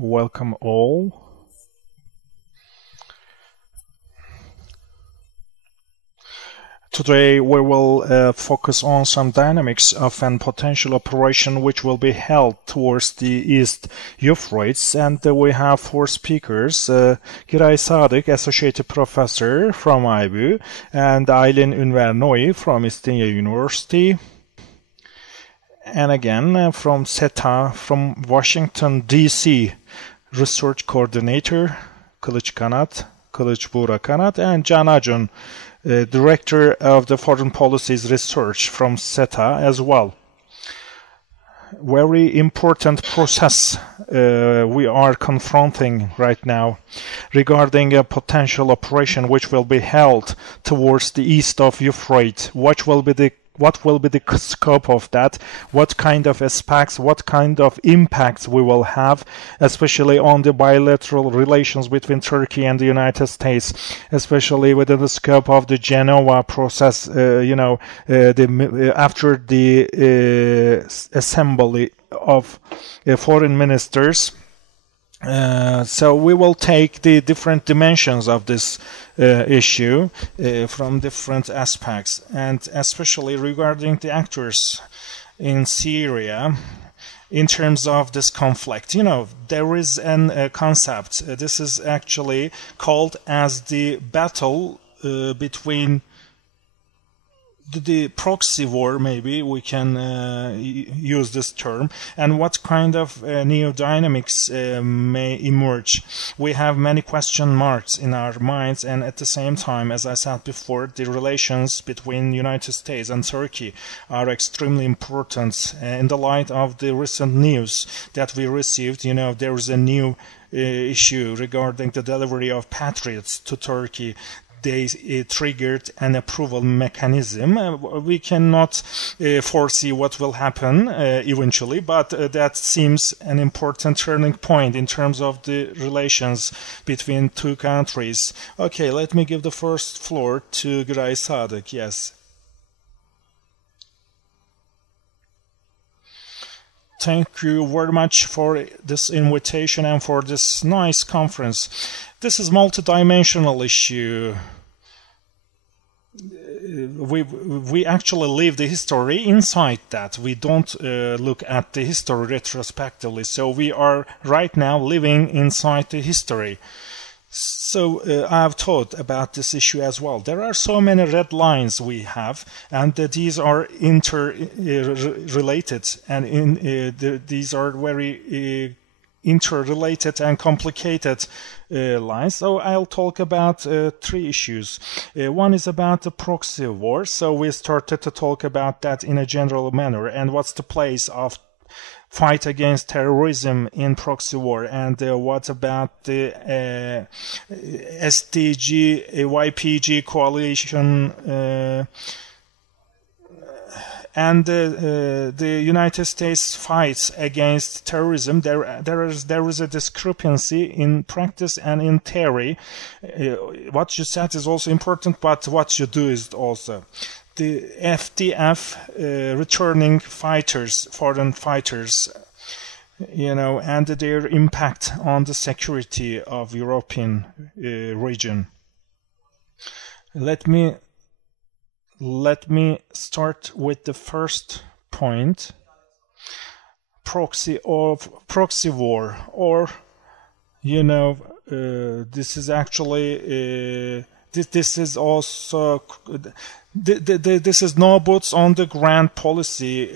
Welcome all. Today we will focus on some dynamics of a potential operation which will be held towards the East Euphrates, and we have four speakers: Giray Sadık, Associate Professor from IBU, and Aylin Ünver from Istinye University, and again from SETA from Washington DC, Research Coordinator Kılıç Buğra Kanat, and Can Acun, Director of the Foreign Policies Research from SETA as well. Very important process we are confronting right now regarding a potential operation which will be held towards the east of Euphrates. What will be the scope of that? What kind of aspects, what kind of impacts we will have, especially on the bilateral relations between Turkey and the United States, especially within the scope of the Genova process, after the assembly of foreign ministers. So we will take the different dimensions of this issue from different aspects, and especially regarding the actors in Syria in terms of this conflict. There is a concept. This is actually called as the battle between the proxy war, maybe we can use this term, and what kind of new dynamics may emerge. We have many question marks in our minds, and at the same time, as I said before, the relations between United States and Turkey are extremely important. In the light of the recent news that we received, there is a new issue regarding the delivery of Patriots to Turkey. They triggered an approval mechanism. We cannot foresee what will happen eventually, but that seems an important turning point in terms of the relations between two countries. Okay, let me give the first floor to Giray Sadık. Yes. Thank you very much for this invitation and for this nice conference. This is multidimensional issue. We actually live the history inside that. We don't look at the history retrospectively. So we are right now living inside the history. So I have thought about this issue as well. There are so many red lines we have, and these are interrelated, and these are very interrelated and complicated lines. So I'll talk about three issues. One is about the proxy war. So we started to talk about that in a general manner, and what's the place of fight against terrorism in proxy war, and what about the SDG, YPG coalition, and the United States fights against terrorism. There is a discrepancy in practice and in theory. What you said is also important, but what you do is also. The FDF returning fighters, foreign fighters, and their impact on the security of European region. Let me start with the first point: proxy war, or this is actually this is also. This is no boots on the ground policy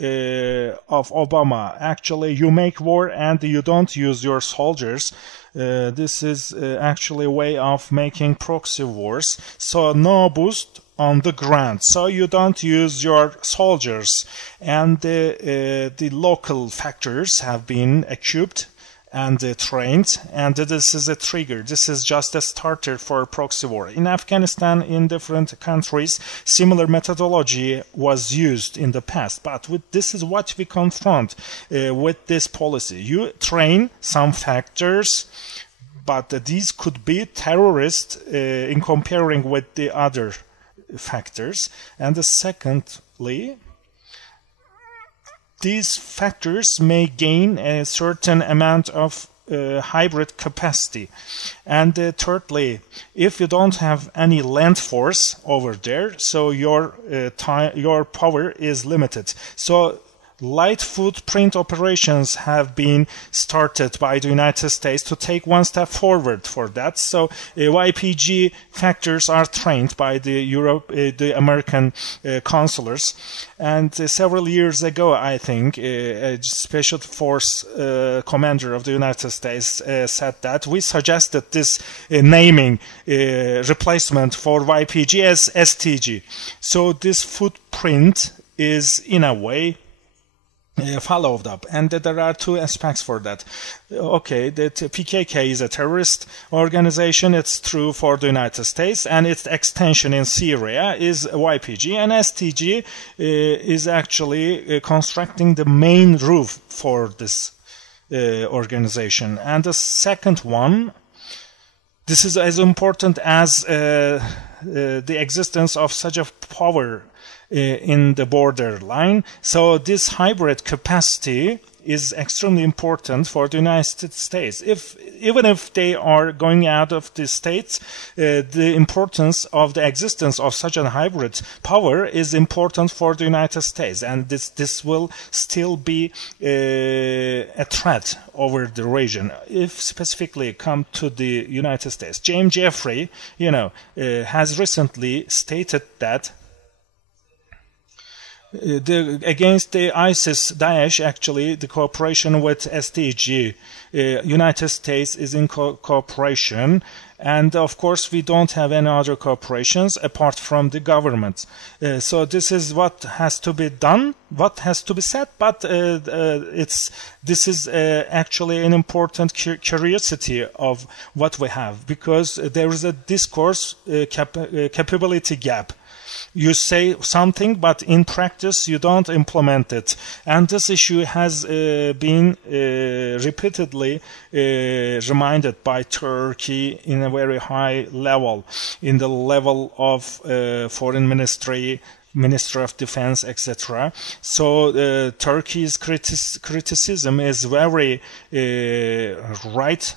of Obama. Actually, you make war and you don't use your soldiers. This is actually a way of making proxy wars. So no boost on the ground. So you don't use your soldiers. And the local factors have been equipped and trained, and this is a trigger. This is just a starter for a proxy war. In Afghanistan, in different countries, similar methodology was used in the past, but this is what we confront with this policy. You train some factors, but these could be terrorists in comparing with the other factors. And secondly, these factors may gain a certain amount of hybrid capacity. And thirdly, if you don't have any land force over there, so your power is limited. So light footprint operations have been started by the United States to take one step forward for that. So YPG factors are trained by the American consulars. And several years ago, I think, a special force commander of the United States said that we suggested this naming replacement for YPG as STG. So this footprint is, in a way, followed up, and there are two aspects for that. Okay, that PKK is a terrorist organization, it's true for the United States, and its extension in Syria is YPG, and STG is actually constructing the main roof for this organization. And the second one, this is as important as the existence of such a power in the borderline. So this hybrid capacity is extremely important for the United States. Even if they are going out of the states, the importance of the existence of such a hybrid power is important for the United States, and this will still be a threat over the region. If specifically come to the United States, James Jeffrey, has recently stated that against the ISIS, Daesh, actually, the cooperation with STG, United States is in cooperation, and of course we don't have any other cooperations apart from the government. So this is what has to be done, what has to be said, but this is actually an important curiosity of what we have, because there is a discourse capability gap. You say something, but in practice you don't implement it. And this issue has been repeatedly reminded by Turkey in a very high level, in the level of foreign ministry, Minister of Defense, etc. So Turkey's criticism is very right.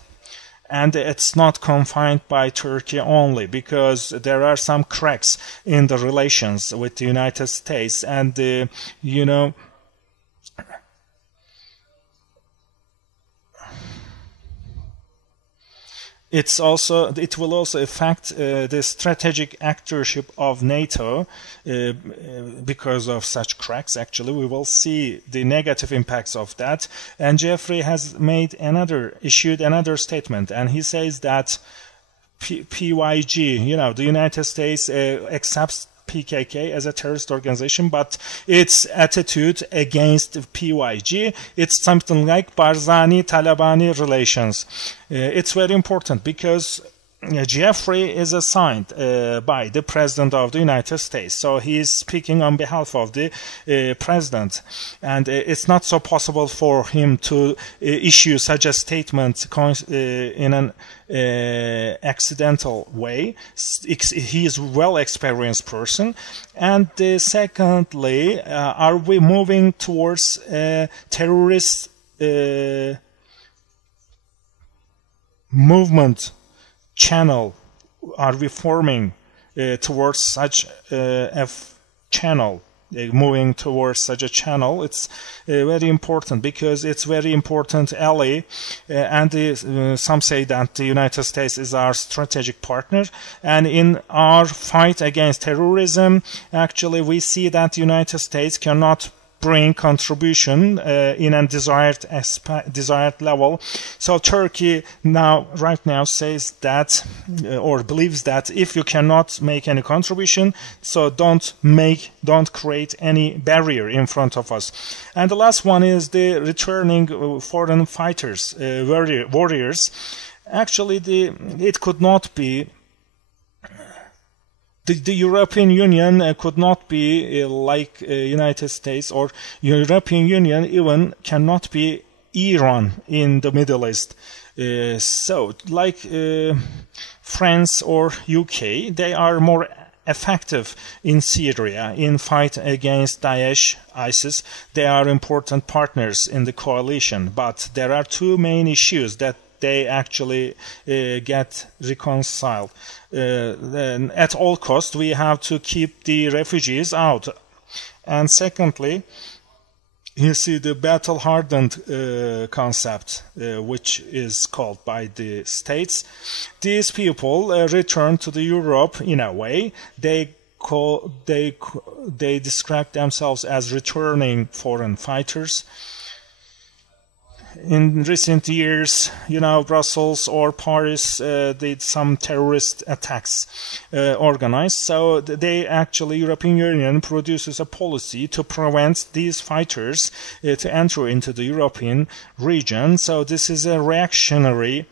And it's not confined by Turkey only, because there are some cracks in the relations with the United States. And, it will also affect the strategic actorship of NATO because of such cracks. Actually, we will see the negative impacts of that. And Jeffrey has issued another statement, and he says that PYG, the United States accepts PKK as a terrorist organization, but its attitude against PYG, it's something like Barzani-Talabani relations. It's very important because Jeffrey is assigned by the President of the United States, so he is speaking on behalf of the President, and it's not so possible for him to issue such a statement in an accidental way. He is a well-experienced person. And secondly, are we moving towards a terrorist movement channel? Are we forming towards such a channel? Moving towards such a channel, it's very important, because it's very important ally, and some say that the United States is our strategic partner, and in our fight against terrorism, actually we see that the United States cannot bring contribution in a desired level. So Turkey right now says that, or believes that, if you cannot make any contribution, so don't create any barrier in front of us. And the last one is the returning foreign fighters, warriors. Actually, it could not be. The European Union could not be like United States, or European Union even cannot be Iran in the Middle East. So, like France or UK, they are more effective in Syria in fight against Daesh, ISIS. They are important partners in the coalition, but there are two main issues that they actually get reconciled. Then at all costs, we have to keep the refugees out. And secondly, you see the battle-hardened concept, which is called by the states. These people return to the Europe in a way. They describe themselves as returning foreign fighters. In recent years, Brussels or Paris did some terrorist attacks organized. So European Union produces a policy to prevent these fighters to enter into the European region. So this is a reactionary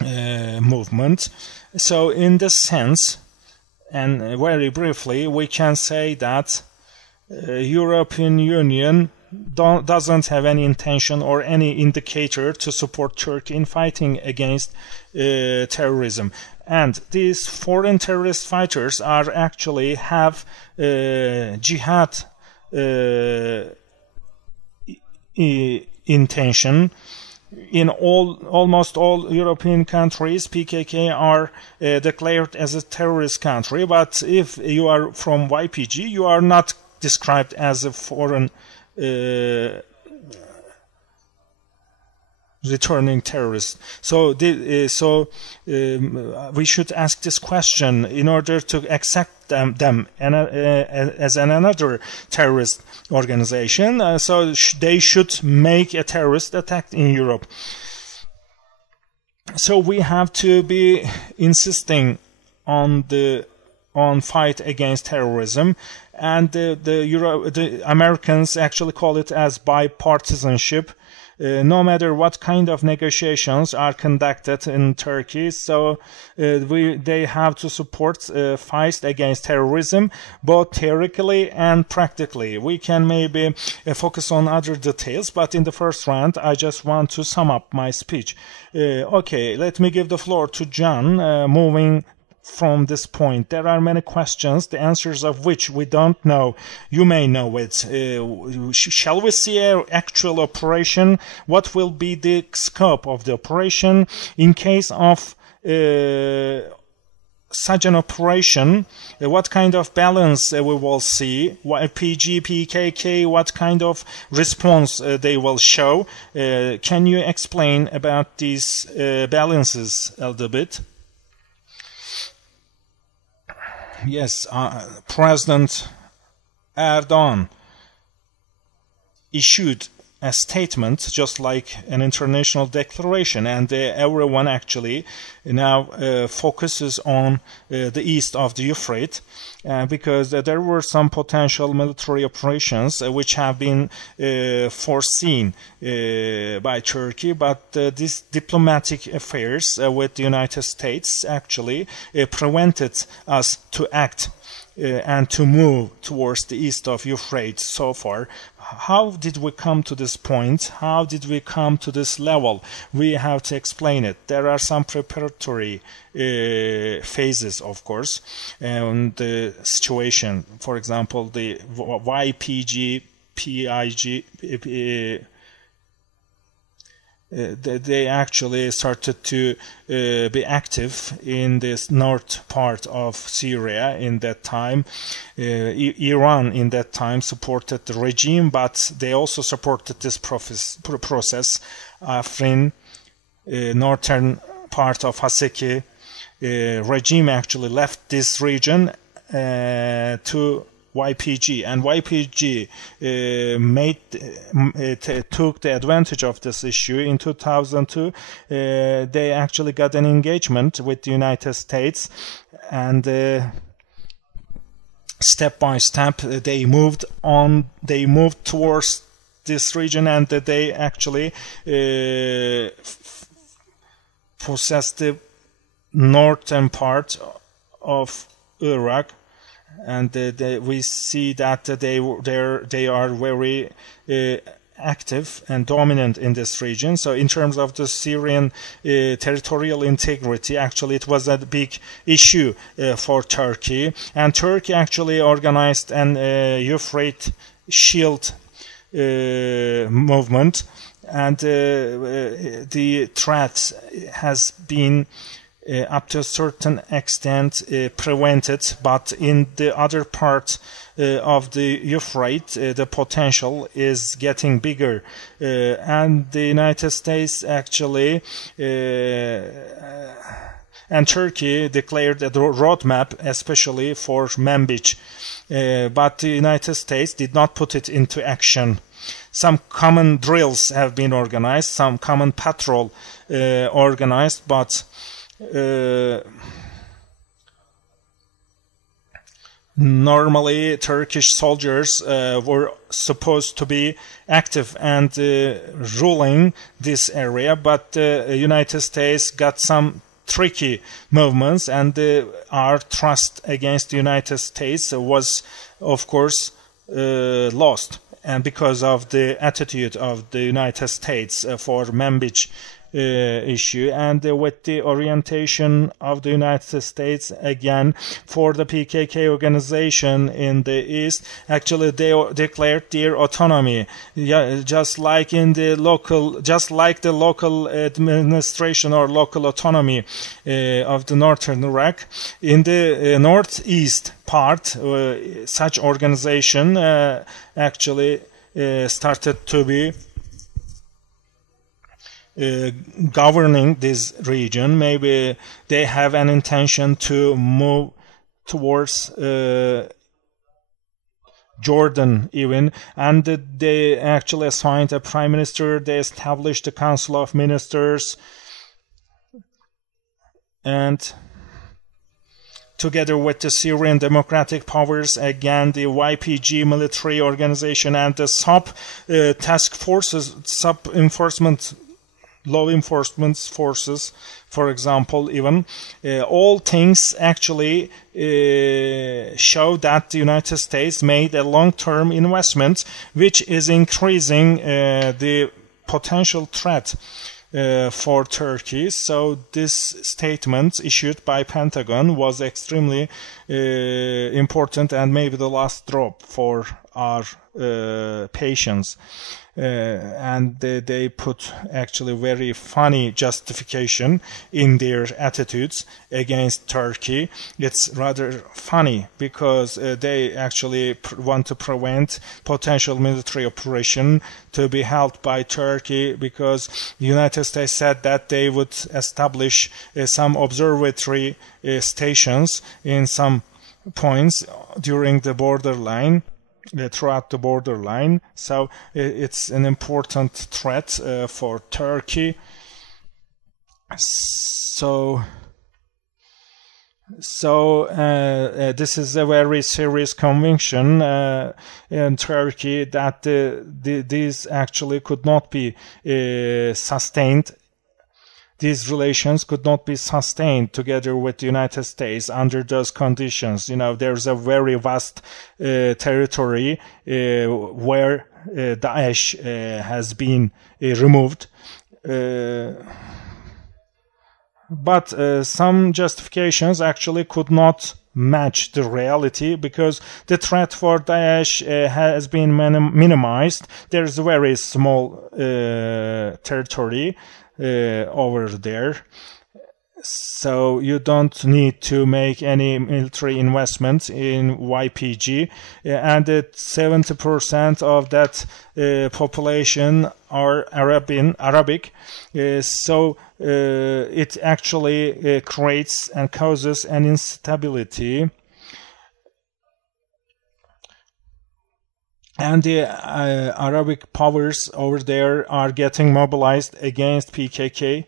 movement. So in this sense, and very briefly, we can say that European Union doesn't have any intention or any indicator to support Turkey in fighting against terrorism. And these foreign terrorist fighters are actually have jihad intention. In almost all European countries, PKK are declared as a terrorist country. But if you are from YPG, you are not described as a foreign returning terrorist. So we should ask this question in order to accept them as another terrorist organization. So they should make a terrorist attack in Europe. So we have to be insisting on fight against terrorism. And the Americans actually call it as bipartisanship. No matter what kind of negotiations are conducted in Turkey, so they have to support fight against terrorism, both theoretically and practically. We can maybe focus on other details, but in the first round, I just want to sum up my speech. Okay, let me give the floor to John, moving from this point. There are many questions, the answers of which we don't know. You may know it. Shall we see an actual operation? What will be the scope of the operation? In case of such an operation, what kind of balance we will see? PG, PKK, what kind of response they will show? Can you explain about these balances a little bit? Yes, President Erdogan issued a statement just like an international declaration, and everyone actually now focuses on the east of the Euphrates because there were some potential military operations which have been foreseen by Turkey, but these diplomatic affairs with the United States actually prevented us to act and to move towards the east of Euphrates so far. How did we come to this point? How did we come to this level? We have to explain it. There are some preparatory phases, of course, and the situation. For example, the YPG, PIG, they actually started to be active in this north part of Syria in that time. Iran in that time supported the regime, but they also supported this process. Afrin, northern part of Haseki, regime actually left this region to YPG, and YPG took the advantage of this issue. In 2002, they actually got an engagement with the United States, and step by step they moved on. They moved towards this region, and they actually possessed the northern part of Iraq. And we see that they are very active and dominant in this region. So in terms of the Syrian territorial integrity, actually it was a big issue for Turkey. And Turkey actually organized an Euphrates shield movement, and the threat has been up to a certain extent prevented, but in the other part of the Euphrates, the potential is getting bigger, and the United States actually and Turkey declared a roadmap especially for Manbij, but the United States did not put it into action. Some common drills have been organized, some common patrol organized, but normally Turkish soldiers were supposed to be active and ruling this area, but the United States got some tricky movements, and our trust against the United States was, of course, lost. And because of the attitude of the United States for Manbij issue, and with the orientation of the United States again for the PKK organization in the East, actually they declared their autonomy, just like the local administration or local autonomy of the northern Iraq. In the northeast part, such organization actually started to be governing this region. Maybe they have an intention to move towards Jordan even, and they actually assigned a prime minister, they established a council of ministers, and together with the Syrian Democratic Powers, again the YPG military organization and the task forces, sub-enforcement law enforcement forces, for example, even all things actually show that the United States made a long-term investment, which is increasing the potential threat for Turkey. So this statement issued by Pentagon was extremely important, and maybe the last drop for our patience. And they put actually very funny justification in their attitudes against Turkey. It's rather funny because they actually want to prevent potential military operation to be held by Turkey, because the United States said that they would establish some observatory stations in some points during the borderline, throughout the borderline. So it's an important threat for Turkey. So this is a very serious conviction in Turkey that these actually could not be sustained. These relations could not be sustained together with the United States under those conditions. You know, there's a very vast territory where Daesh has been removed. But some justifications actually could not match the reality, because the threat for Daesh has been minimized. There's a very small territory over there, so you don't need to make any military investment in YPG, and 70% of that population are Arabic, so it actually creates and causes an instability. And the Arabic powers over there are getting mobilized against PKK,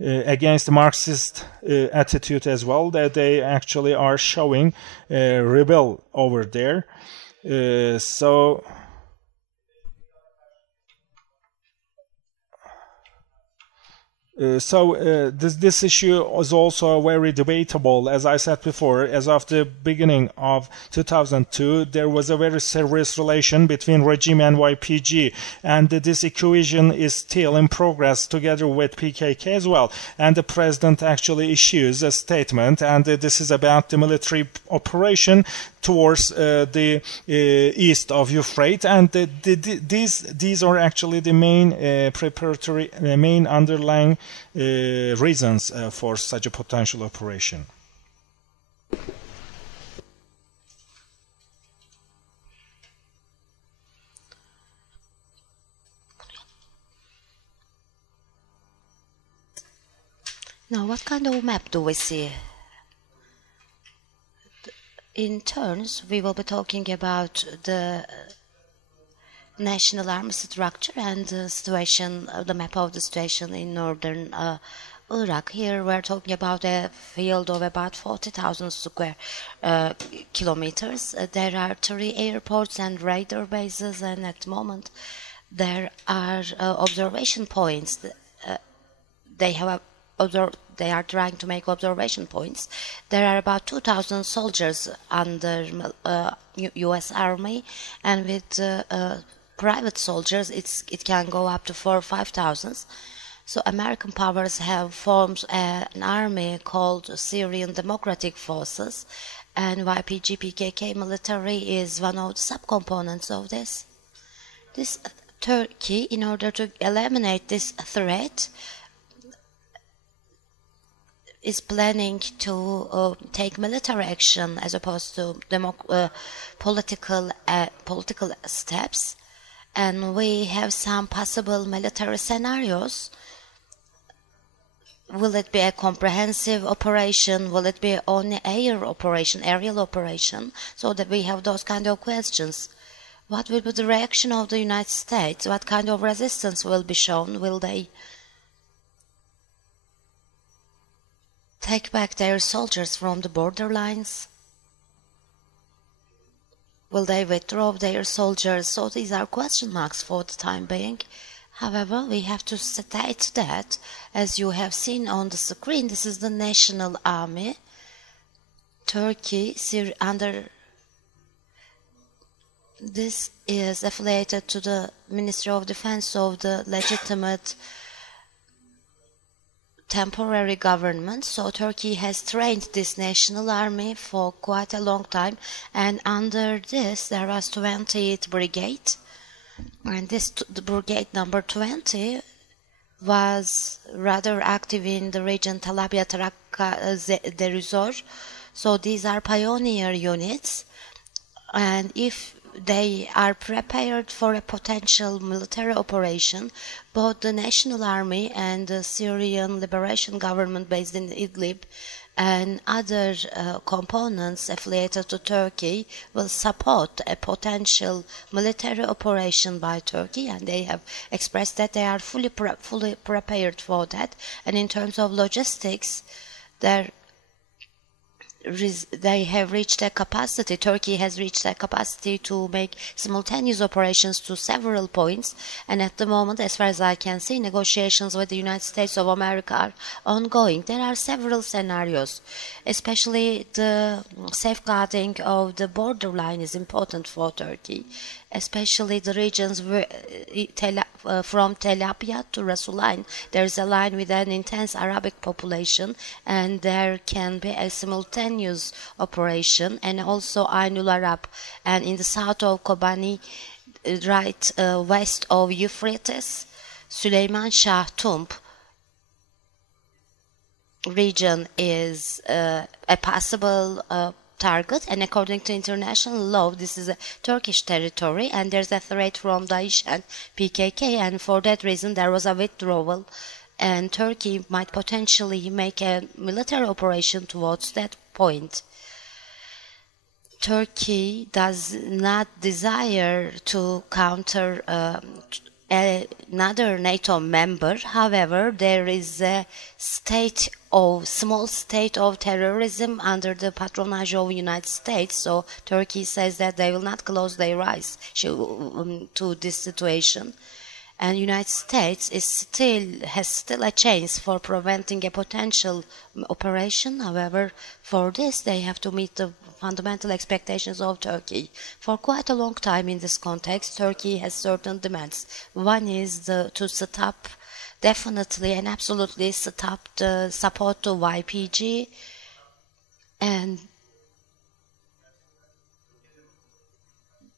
against the Marxist attitude as well, that they actually are showing rebel over there. So This issue is also very debatable. As I said before, as of the beginning of 2002, there was a very serious relation between regime and YPG, and this equation is still in progress together with PKK as well. And the president actually issues a statement, and this is about the military operation towards the east of Euphrates, and these are actually the main preparatory, main underlying reasons for such a potential operation. Now, what kind of map do we see? In turns, we will be talking about the National Army structure and the situation, the map of the situation in northern Iraq. Here we're talking about a field of about 40,000 square kilometers. There are 3 airports and radar bases, and at the moment there are observation points. They are trying to make observation points. There are about 2,000 soldiers under U.S. Army, and with private soldiers, it can go up to 4,000 or 5,000. So American powers have formed an army called Syrian Democratic Forces, and YPG-PKK military is one of the subcomponents of this. This Turkey, in order to eliminate this threat, is planning to take military action as opposed to political steps, and we have some possible military scenarios. Will it be a comprehensive operation? Will it be only aerial operation? So that we have those kind of questions. What will be the reaction of the United States? What kind of resistance will be shown? Will they take back their soldiers from the borderlines? Will they withdraw their soldiers? So these are question marks for the time being. However, we have to state that, as you have seen on the screen, this is the National Army. Turkey, this is affiliated to the Ministry of Defense of the legitimate temporary government. So Turkey has trained this national army for quite a long time, and under this there was 20th Brigade, and the brigade number 20 was rather active in the region Talabya, Tarakka, Derizor. So these are pioneer units, and if they are prepared for a potential military operation, both the National Army and the Syrian Liberation Government based in Idlib and other components affiliated to Turkey will support a potential military operation by Turkey, and they have expressed that they are fully prepared for that. And in terms of logistics, they have reached a capacity, Turkey has reached a capacity to make simultaneous operations to several points, and at the moment, as far as I can see, negotiations with the United States of America are ongoing. There are several scenarios, especially the safeguarding of the borderline is important for Turkey, especially the regions from Tel Abyad to Rasulayn. There is a line with an intense Arabic population, and there can be a simultaneous operation, and also Ainul Arab, and in the south of Kobani, right west of Euphrates, Süleyman Shah Tump region is a possible target, and according to international law, this is a Turkish territory, and there's a threat from Daesh and PKK, and for that reason there was a withdrawal, and Turkey might potentially make a military operation towards that point. Turkey does not desire to counter another NATO member. However, there is a small state of terrorism under the patronage of the United States. So Turkey says that they will not close their eyes to this situation. and United States has still a chance for preventing a potential operation. However, for this they have to meet the fundamental expectations of Turkey. For quite a long time in this context, Turkey has certain demands. One is to set up, definitely and absolutely set up the support to YPG, and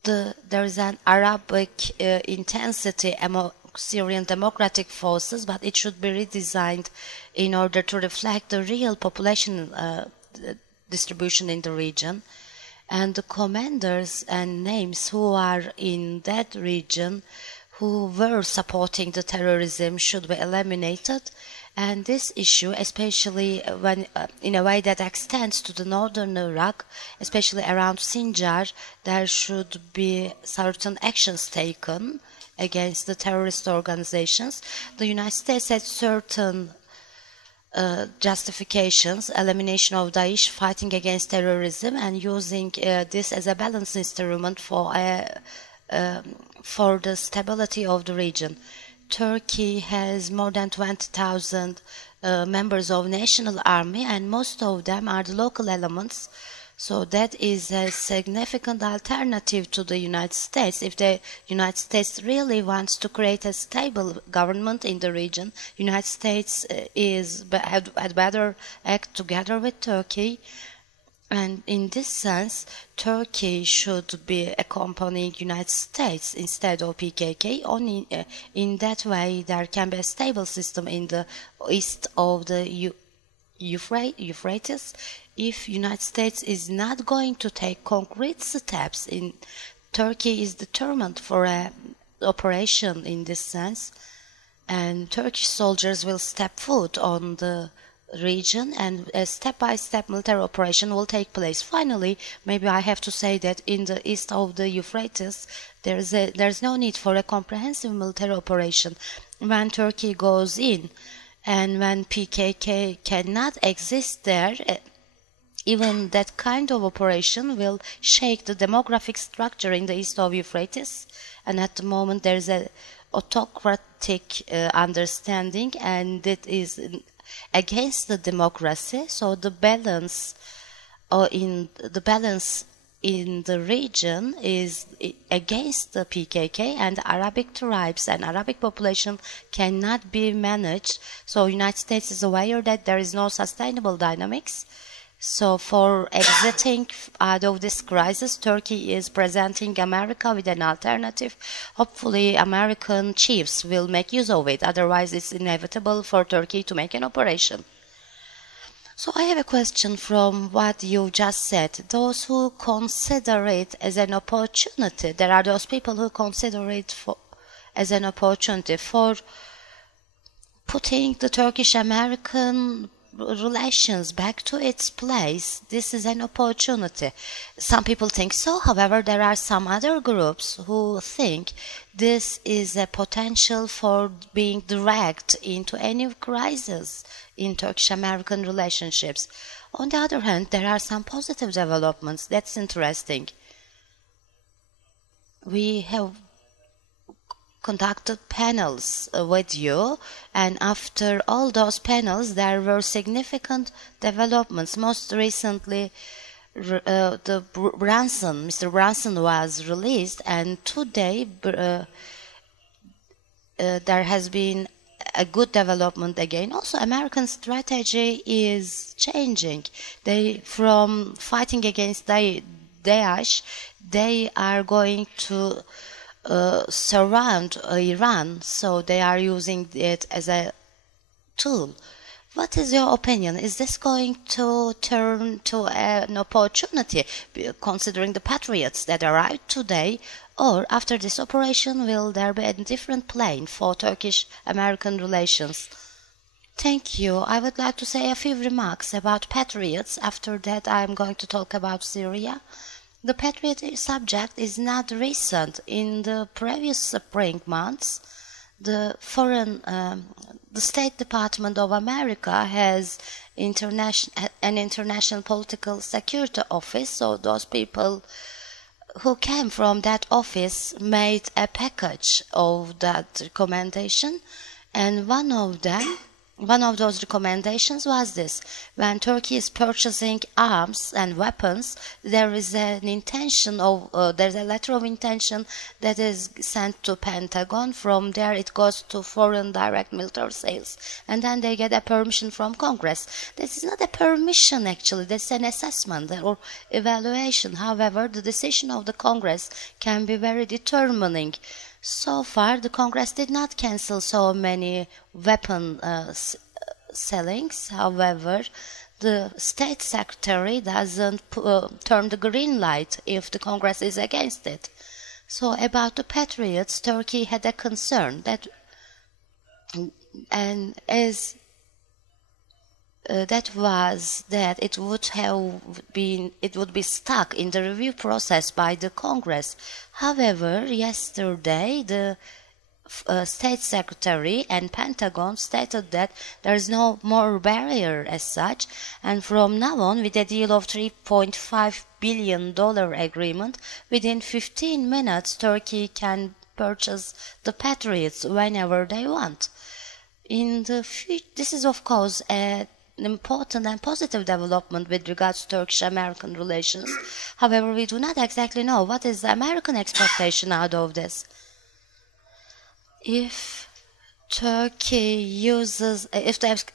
there is an Arabic intensity among Syrian democratic forces, but it should be redesigned in order to reflect the real population distribution in the region. And the commanders and names who are in that region who were supporting the terrorism should be eliminated. And this issue, especially when in a way that extends to the northern Iraq, especially around Sinjar, there should be certain actions taken against the terrorist organizations. The United States had certain justifications: elimination of Daesh, fighting against terrorism, and using this as a balance instrument for the stability of the region. Turkey has more than 20,000 members of national army, and most of them are the local elements. So that is a significant alternative to the United States. If the United States really wants to create a stable government in the region, United States had better act together with Turkey. And in this sense, Turkey should be accompanying United States instead of PKK. Only in that way there can be a stable system in the east of the Euphrates. If United States is not going to take concrete steps, Turkey is determined for an operation in this sense, and Turkish soldiers will step foot on the region, and a step-by-step military operation will take place. Finally, maybe I have to say that in the east of the Euphrates, there's no need for a comprehensive military operation. When Turkey goes in, and when PKK cannot exist there, even that kind of operation will shake the demographic structure in the east of Euphrates. And at the moment, there's a autocratic understanding, and it is against the democracy. So the balance in the region is against the PKK, and the Arabic tribes and Arabic population cannot be managed. So United States is aware that there is no sustainable dynamics. So for exiting out of this crisis, Turkey is presenting America with an alternative. Hopefully, American chiefs will make use of it. Otherwise, it's inevitable for Turkey to make an operation. So I have a question from what you just said. Those who consider it as an opportunity, there are those people who consider it as an opportunity for putting the Turkish-American relations back to its place. This is an opportunity. Some people think so. However, there are some other groups who think this is a potential for being dragged into any crisis in Turkish-American relationships. On the other hand, there are some positive developments. That's interesting. We have conducted panels with you, and after all those panels there were significant developments. Most recently, Mr. Branson was released, and today there has been a good development again. Also, American strategy is changing. From fighting against Daesh, they are going to surround Iran, so they are using it as a tool. What is your opinion? Is this going to turn to an opportunity, considering the patriots that arrived today, or after this operation will there be a different plane for Turkish-American relations? Thank you. I would like to say a few remarks about patriots. After that, I am going to talk about Syria. The Patriot subject is not recent. In the previous spring months, the State Department of America has an international political security office, so those people who came from that office made a package of that recommendation, and one of those recommendations was this: when Turkey is purchasing arms and weapons, there is there's a letter of intention that is sent to Pentagon. From there it goes to foreign direct military sales, and then they get a permission from Congress. This is not a permission actually, this is an assessment or evaluation. However, the decision of the Congress can be very determining. So far, the Congress did not cancel so many weapon sellings. However, the State Secretary doesn't turn the green light if the Congress is against it. So about the Patriots, Turkey had a concern that, and as that was that it would be stuck in the review process by the Congress. However, yesterday the State Secretary and Pentagon stated that there is no more barrier as such, and from now on, with a deal of $3.5 billion agreement, within 15 minutes Turkey can purchase the Patriots whenever they want. This is of course an important and positive development with regards to Turkish-American relations. However, we do not exactly know what is the American expectation out of this. If the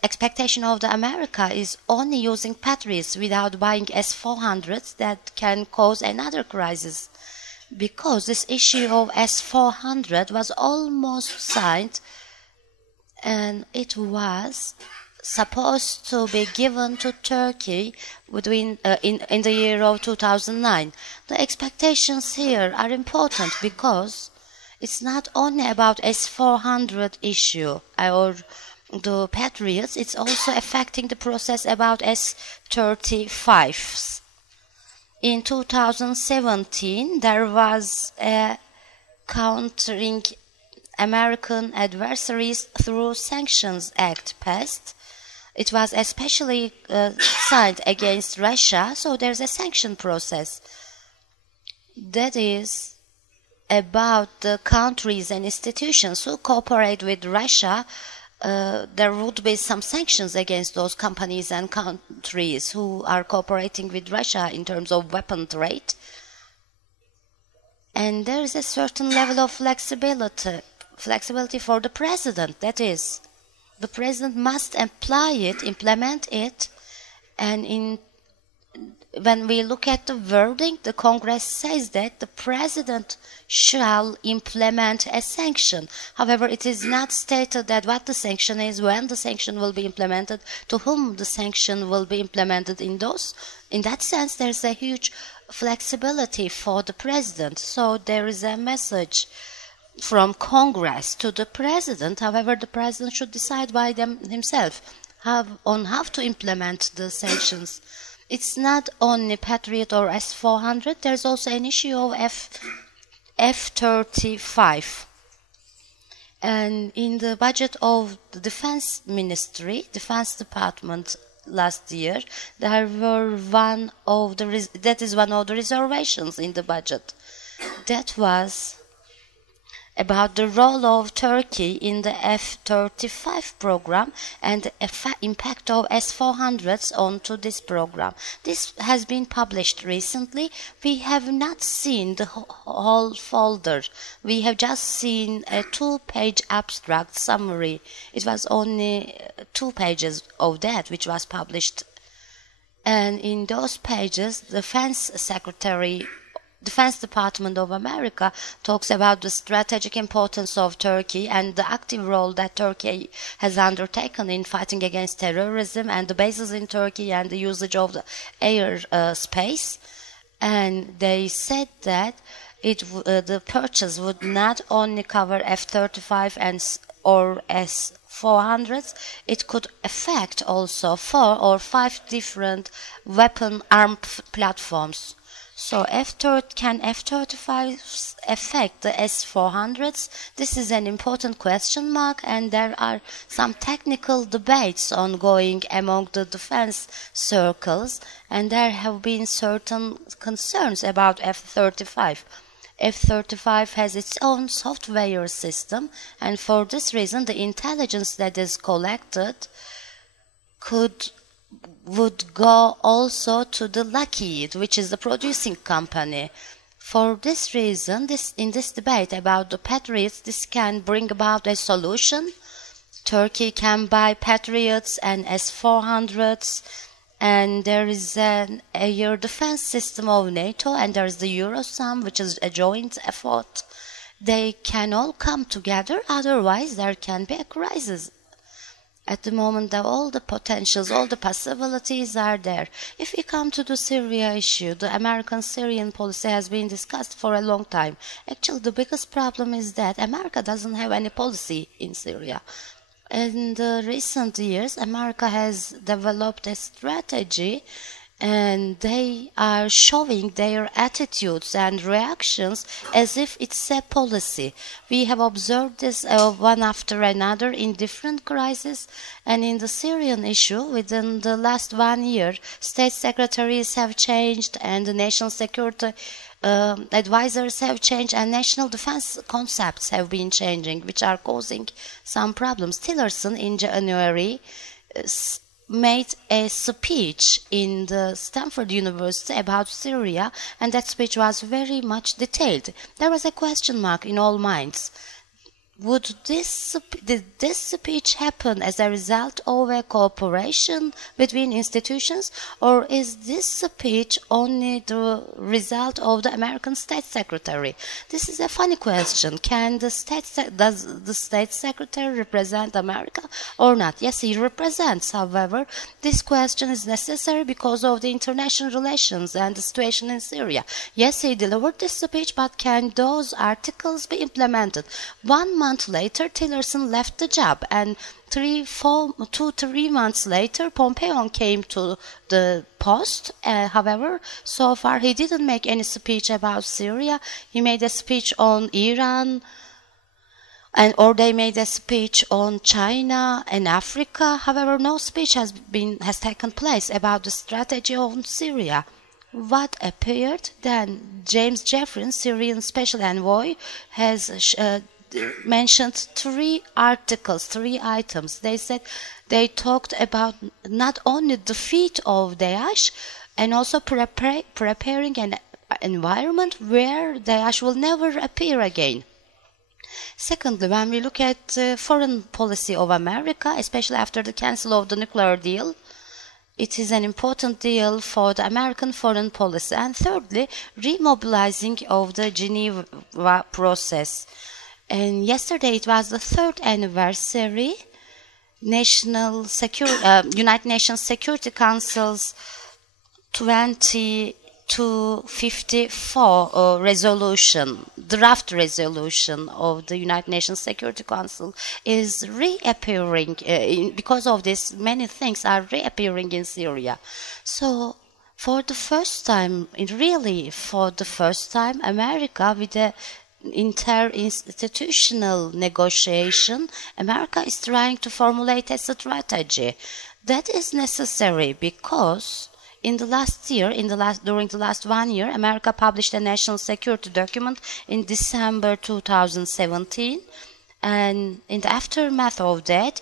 expectation of the America is only using Patriots without buying S-400s, that can cause another crisis. Because this issue of S-400 was almost signed, and it was supposed to be given to Turkey in the year of 2009. The expectations here are important because it's not only about S-400 issue or the Patriots, it's also affecting the process about S-35s. In 2017, there was a countering American adversaries through Sanctions Act passed. It was especially signed against Russia, so there's a sanction process. That is about the countries and institutions who cooperate with Russia. There would be some sanctions against those companies and countries who are cooperating with Russia in terms of weapon trade. And there is a certain level of flexibility for the president. That is, the president must implement it, and when we look at the wording, the Congress says that the president shall implement a sanction. However, it is not stated that what the sanction is, when the sanction will be implemented, to whom the sanction will be implemented. In that sense, there is a huge flexibility for the president. So there is a message from Congress to the president. However, the president should decide by himself on how to implement the sanctions. It's not only Patriot or S-400. There's also an issue of F-35. And in the budget of the Defense Department last year, there were that is one of the reservations in the budget. That was about the role of Turkey in the F-35 program and the impact of S-400s onto this program. This has been published recently. We have not seen the whole folder. We have just seen a 2-page abstract summary. It was only 2 pages of that which was published. And in those pages, the Defense Department of America talks about the strategic importance of Turkey and the active role that Turkey has undertaken in fighting against terrorism and the bases in Turkey and the usage of the air space. And they said that the purchase would not only cover F-35 or S-400s, it could affect also 4 or 5 different weapon armed platforms. So can F-35 affect the S-400s? This is an important question mark, and there are some technical debates ongoing among the defense circles, and there have been certain concerns about F-35. F-35 has its own software system, and for this reason the intelligence that is collected would go also to the Lockheed, which is the producing company. For this reason, in this debate about the Patriots, this can bring about a solution. Turkey can buy Patriots and S-400s, and there is an air defense system of NATO, and there is the Eurosam, which is a joint effort. They can all come together, otherwise there can be a crisis. At the moment, all the potentials, all the possibilities are there. If we come to the Syria issue, the American-Syrian policy has been discussed for a long time. Actually, the biggest problem is that America doesn't have any policy in Syria. In the recent years, America has developed a strategy, and they are showing their attitudes and reactions as if it's a policy. We have observed this one after another in different crises, and in the Syrian issue, within the last 1 year, state secretaries have changed, and the national security advisors have changed, and national defense concepts have been changing, which are causing some problems. Tillerson in January made a speech in the Stanford University about Syria, and that speech was very much detailed. There was a question mark in all minds. Did this speech happen as a result of a cooperation between institutions, or is this speech only the result of the American State Secretary? This is a funny question. Does the State Secretary represent America or not? Yes, he represents. However, this question is necessary because of the international relations and the situation in Syria. Yes, he delivered this speech, but can those articles be implemented? 1 month later, Tillerson left the job, and 3 months later, Pompeo came to the post. However, so far he didn't make any speech about Syria. He made a speech on Iran, or they made a speech on China and Africa. However, no speech has taken place about the strategy on Syria. What appeared then? James Jeffrey, Syrian special envoy, has mentioned 3 articles, 3 items. They said they talked about not only defeat of Daesh, and also preparing an environment where Daesh will never appear again. Secondly, when we look at the foreign policy of America, especially after the cancel of the nuclear deal, it is an important deal for the American foreign policy. And thirdly, remobilizing of the Geneva process. And yesterday it was the 3rd anniversary United Nations Security Council's 2254 resolution, draft resolution of the United Nations Security Council is reappearing. Because of this, many things are reappearing in Syria. So for the first time, America, with a interinstitutional negotiation, America is trying to formulate a strategy. That is necessary because during the last 1 year, America published a national security document in December 2017, and in the aftermath of that,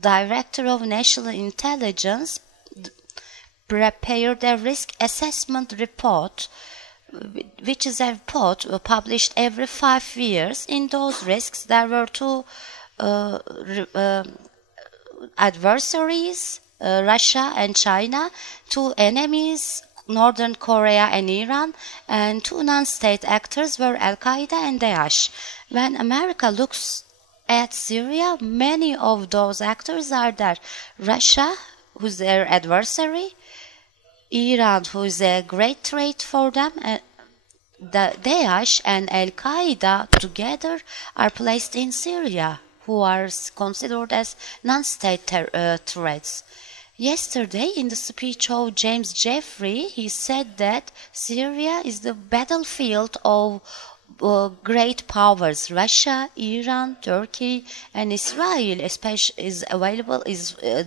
Director of National Intelligence prepared a risk assessment report, which is a report published every 5 years. In those risks, there were 2 adversaries, Russia and China, 2 enemies, Northern Korea and Iran, and 2 non-state actors were Al-Qaeda and Daesh. When America looks at Syria, many of those actors are there. Russia, who's their adversary, Iran, who is a great threat for them, the Daesh and Al-Qaeda together are placed in Syria, who are considered as non-state threats. Yesterday, in the speech of James Jeffrey, he said that Syria is the battlefield of great powers. Russia, Iran, Turkey, and Israel, especially, is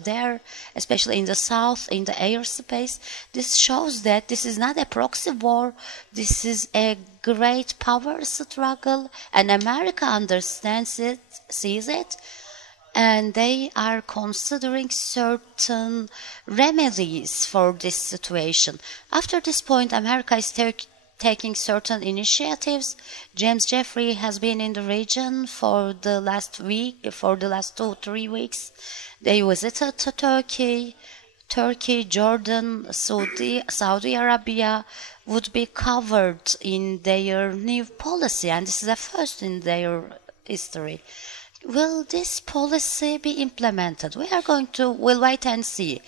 there, especially in the south, in the airspace. This shows that this is not a proxy war. This is a great power struggle, and America understands it, sees it, and they are considering certain remedies for this situation. After this point, America is taking certain initiatives. James Jeffrey has been in the region for the last 2-3 weeks. They visited Turkey, Jordan, Saudi Arabia would be covered in their new policy, and this is a first in their history. Will this policy be implemented? We'll wait and see.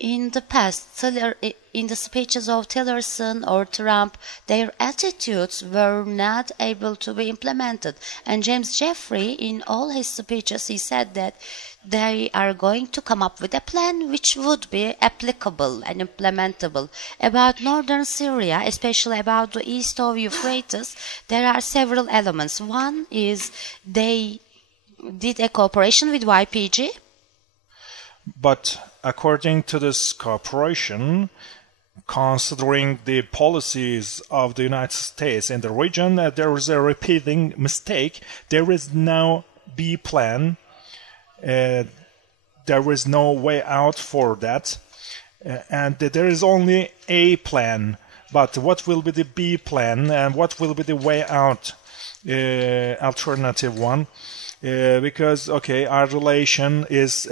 In the past, in the speeches of Tillerson or Trump, their attitudes were not able to be implemented. And James Jeffrey, in all his speeches, he said that they are going to come up with a plan which would be applicable and implementable. About northern Syria, especially about the east of Euphrates, there are several elements. One is they did a cooperation with YPG. But according to this cooperation, considering the policies of the United States in the region, there is a repeating mistake. There is no B plan. There is no way out for that. And there is only A plan. But what will be the B plan and what will be the way out, alternative one? Because, okay, our relation is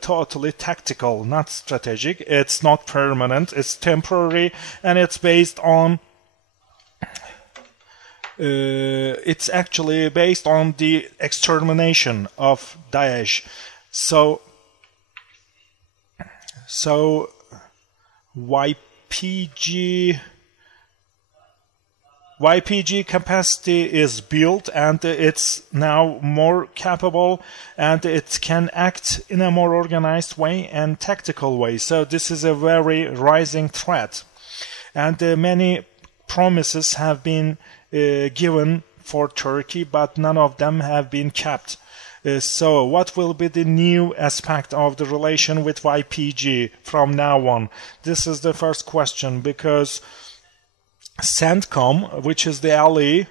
totally tactical, not strategic. It's not permanent, it's temporary, and it's based on... it's actually based on the extermination of Daesh. So YPG capacity is built, and it's now more capable, and it can act in a more organized way and tactical way. So this is a very rising threat, and many promises have been given for Turkey, but none of them have been kept. So what will be the new aspect of the relation with YPG from now on? This is the first question, because CENTCOM, which is the ally,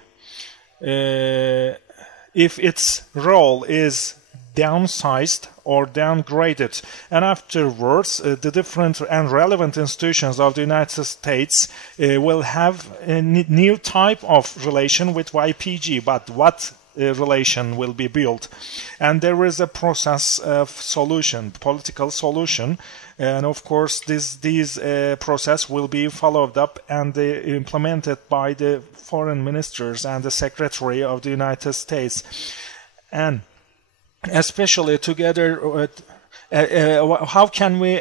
if its role is downsized or downgraded, and afterwards the different and relevant institutions of the United States will have a new type of relation with YPG, but what relation will be built? And there is a process of solution, political solution, and of course this process will be followed up and implemented by the foreign ministers and the Secretary of the United States, and especially together with how can we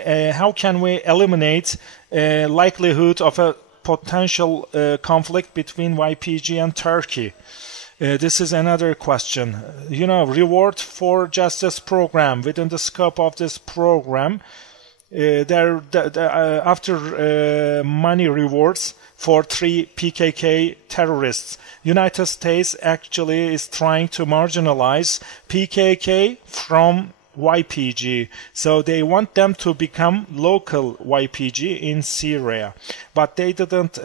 eliminate likelihood of a potential conflict between YPG and Turkey? This is another question. Reward for Justice program. Within the scope of this program, after money rewards for 3 PKK terrorists, United States actually is trying to marginalize PKK from YPG. So they want them to become local YPG in Syria. But they didn't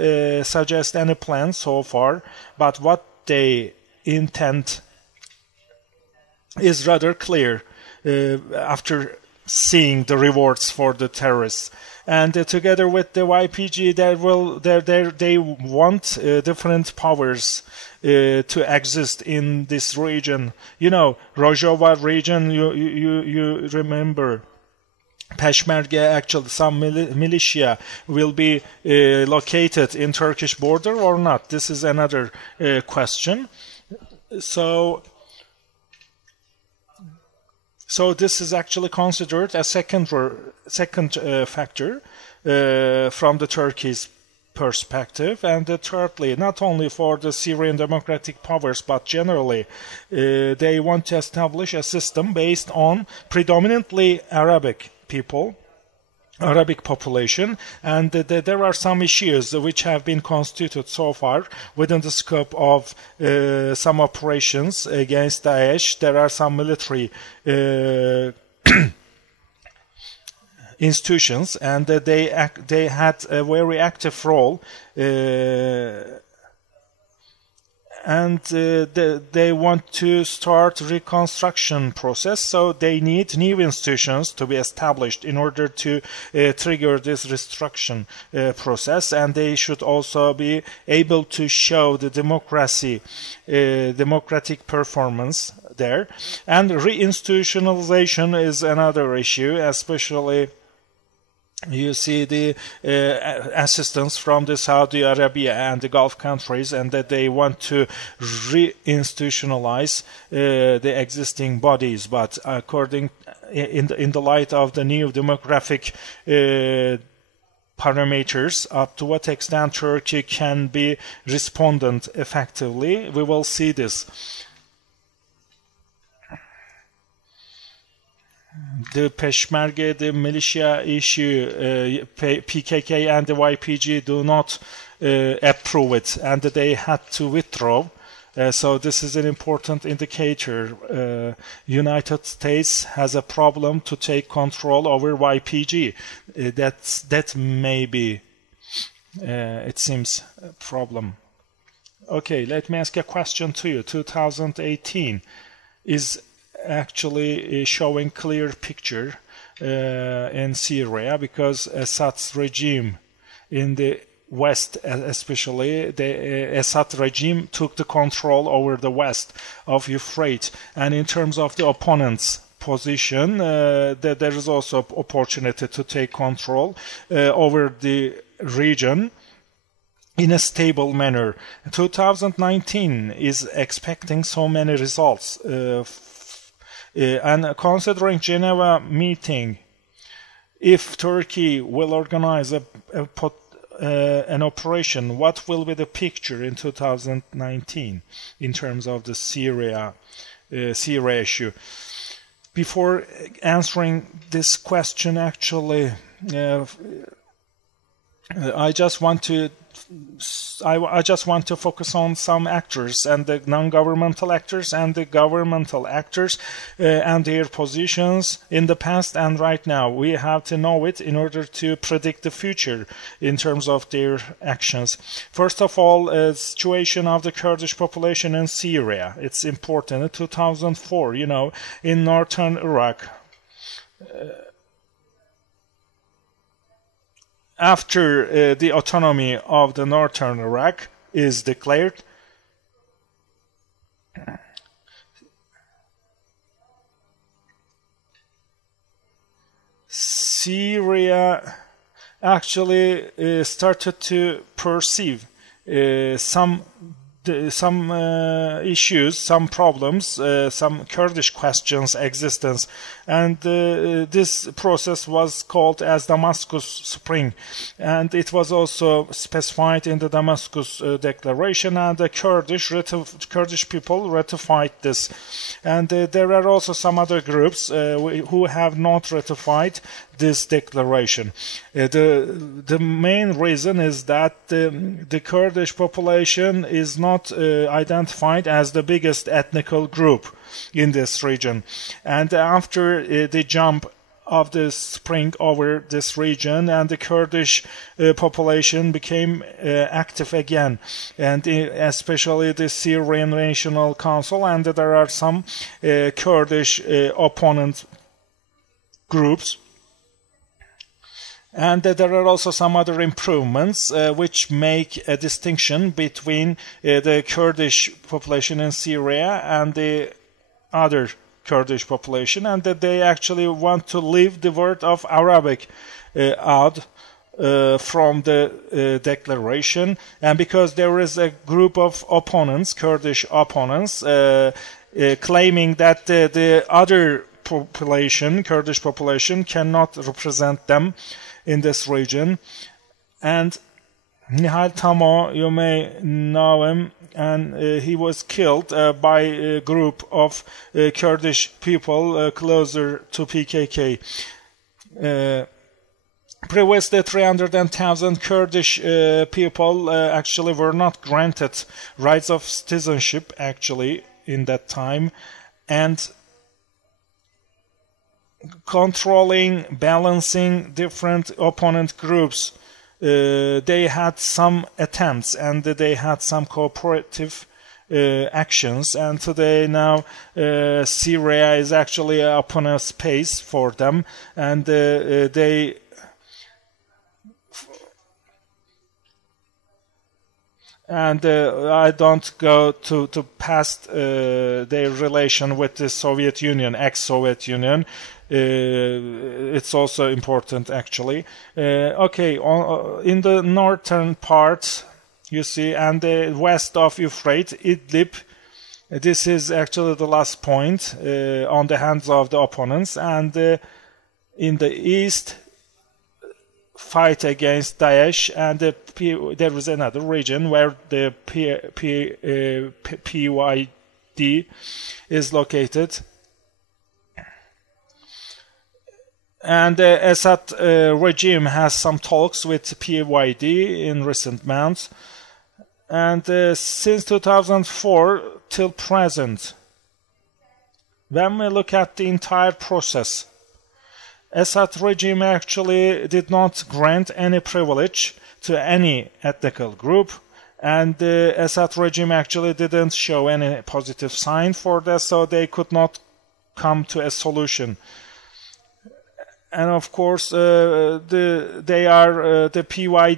suggest any plan so far. But what they intend is rather clear after seeing the rewards for the terrorists. And together with the YPG, they want different powers to exist in this region. Rojava region, you remember. Peshmerga, actually some militia will be located in Turkish border or not. This is another question. So this is actually considered a second factor from the Turkey's perspective. And thirdly, not only for the Syrian democratic powers, but generally, they want to establish a system based on predominantly Arabic people, Arabic population, and there are some issues which have been constituted so far within the scope of some operations against Daesh. There are some military institutions, and they had a very active role, and they want to start reconstruction process, so they need new institutions to be established in order to trigger this reconstruction process, and they should also be able to show the democratic performance there. And reinstitutionalization is another issue, especially you see the assistance from the Saudi Arabia and the Gulf countries, and that they want to reinstitutionalize the existing bodies. But according in the light of the new demographic parameters, up to what extent Turkey can be respondent effectively, we will see this. The Peshmerga, the militia issue, PKK and the YPG do not approve it, and they had to withdraw. So this is an important indicator. United States has a problem to take control over YPG. That may be, it seems, a problem. Okay, let me ask a question to you. 2018 is actually showing clear picture in Syria, because Assad's regime in the West, especially the Assad regime, took the control over the west of Euphrates, and in terms of the opponent's position, there is also opportunity to take control over the region in a stable manner. 2019 is expecting so many results. And considering Geneva meeting, if Turkey will organize an operation, what will be the picture in 2019 in terms of the Syria issue? Before answering this question, actually, I just want to focus on some actors, and the non-governmental actors and the governmental actors and their positions in the past and right now. We have to know it in order to predict the future in terms of their actions. First of all, the situation of the Kurdish population in Syria. It's important. In 2004, in northern Iraq, after the autonomy of the northern Iraq is declared, Syria actually started to perceive some issues, some problems, some Kurdish questions existence, and this process was called as Damascus Spring, and it was also specified in the Damascus Declaration, and the Kurdish people ratified this. And there are also some other groups who have not ratified this declaration. The main reason is that the Kurdish population is not identified as the biggest ethnical group in this region. And after the jump of the spring over this region, and the Kurdish population became active again, and especially the Syrian National Council, and there are some Kurdish opponent groups. And there are also some other improvements which make a distinction between the Kurdish population in Syria and the other Kurdish population, and that they actually want to leave the word of Arabic out from the declaration. And because there is a group of opponents, Kurdish opponents, claiming that the other population, Kurdish population, cannot represent them in this region. And Nihal Tamo, you may know him, and he was killed by a group of Kurdish people closer to PKK. Previously, 300,000 Kurdish people actually were not granted rights of citizenship actually in that time, and controlling, balancing different opponent groups. They had some attempts and they had some cooperative actions, and today now Syria is actually an open space for them, and they and I don't go to past their relation with the Soviet Union, ex-Soviet Union. It's also important actually. Okay, in the northern part, you see, and the west of Euphrates, Idlib, this is actually the last point on the hands of the opponents, and in the east, fight against Daesh, and there is another region where the PYD is located. And the Assad regime has some talks with PYD in recent months. And since 2004 till present, when we look at the entire process, Assad regime actually did not grant any privilege to any ethnical group, and the Assad regime actually didn't show any positive sign for that, so they could not come to a solution. And of course, the PYD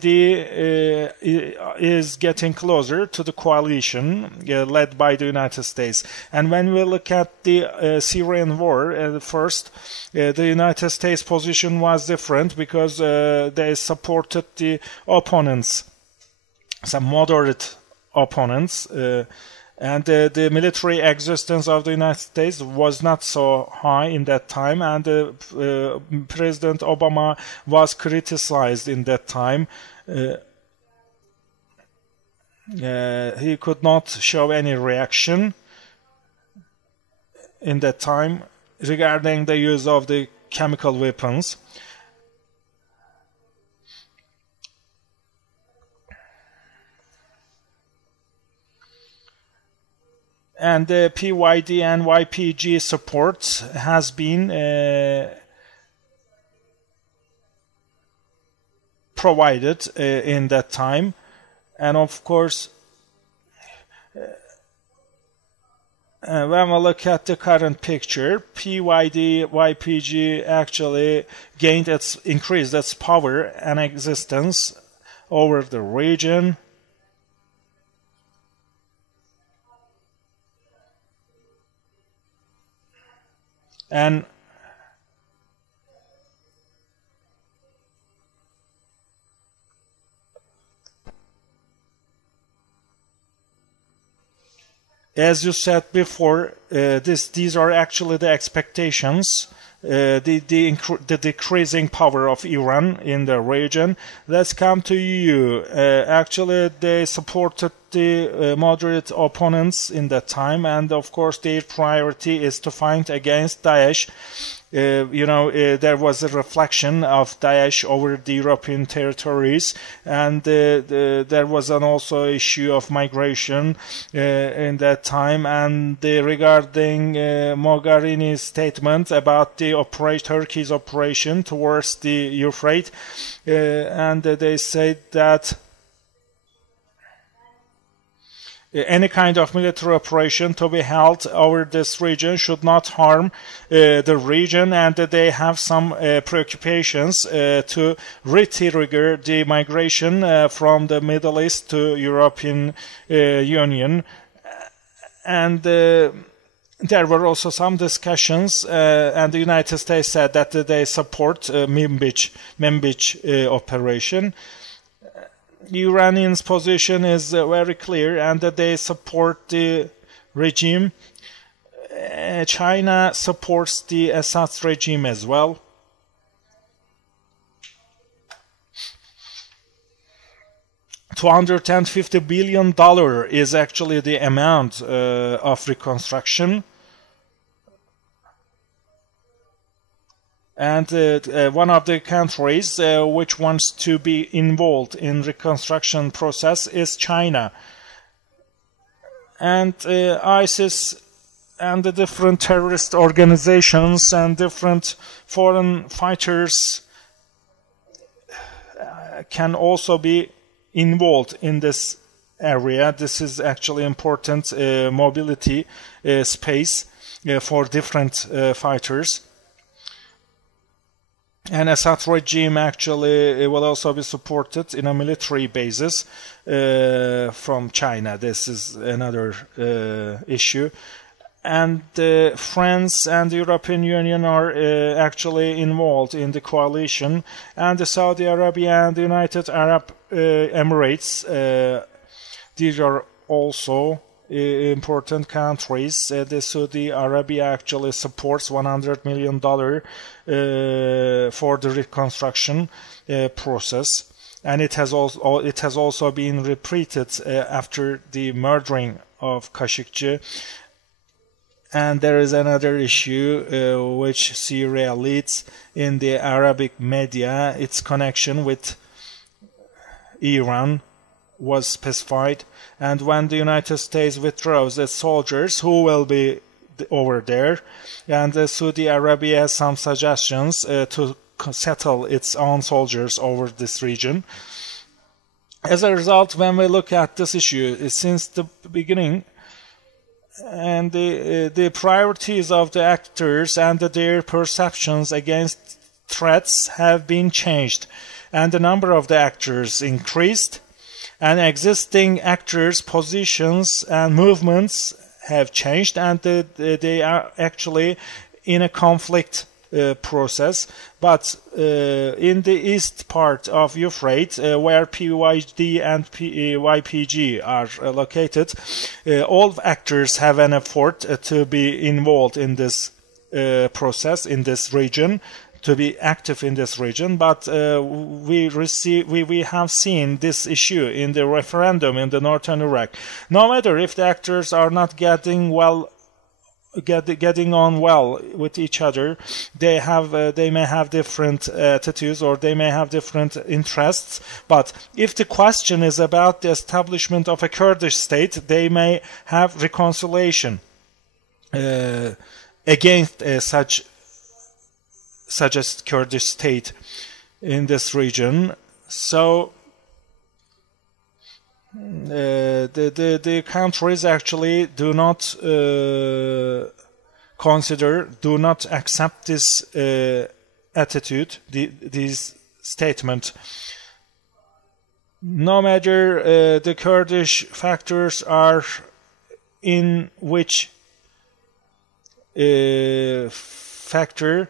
is getting closer to the coalition led by the United States. And when we look at the Syrian war, first, the United States position was different because they supported the opponents, some moderate opponents. And the military existence of the United States was not so high in that time, and President Obama was criticized in that time. He could not show any reaction in that time regarding the use of the chemical weapons. And the PYD and YPG support has been provided in that time. And of course, when we look at the current picture, PYD, YPG actually increased its power and existence over the region. And as you said before, these are actually the expectations, the decreasing power of Iran in the region. Let's come to EU. Actually, they supported the moderate opponents in that time, and of course their priority is to fight against Daesh. There was a reflection of Daesh over the European territories, and there was an also issue of migration in that time. And regarding Mogherini's statement about the Turkey's operation towards the Euphrates, and they said that any kind of military operation to be held over this region should not harm the region, and they have some preoccupations to re-trigger the migration from the Middle East to European Union. And there were also some discussions, and the United States said that they support Manbij operation. Iranians' position is very clear, and that they support the regime. China supports the Assad regime as well. $250 billion is actually the amount of reconstruction. And one of the countries which wants to be involved in reconstruction process is China. And ISIS and the different terrorist organizations and different foreign fighters can also be involved in this area. This is actually important mobility space for different fighters. And Assad regime actually will also be supported in a military basis from China. This is another issue. And France and the European Union are actually involved in the coalition, and the Saudi Arabia and the United Arab Emirates, these are also important countries. The Saudi Arabia actually supports $100 million for the reconstruction process, and it has also been repeated after the murdering of Khashoggi. And there is another issue which Syria leads in the Arabic media. Its connection with Iran was specified, and when the United States withdraws its soldiers, who will be over there? And Saudi Arabia has some suggestions to settle its own soldiers over this region. As a result, when we look at this issue, since the beginning, and the priorities of the actors and their perceptions against threats have been changed, and the number of the actors increased, and existing actors' positions and movements have changed, and they are actually in a conflict process. But in the east part of Euphrates, where PYD and YPG are located, all actors have an effort to be involved in this process in this region, to be active in this region. But we have seen this issue in the referendum in the northern Iraq. No matter if the actors are not getting on well with each other, they may have different attitudes, or they may have different interests. But if the question is about the establishment of a Kurdish state, they may have reconciliation against such a Kurdish state in this region. So the countries actually do not accept this attitude, this statement. No matter the Kurdish factors are in which factor,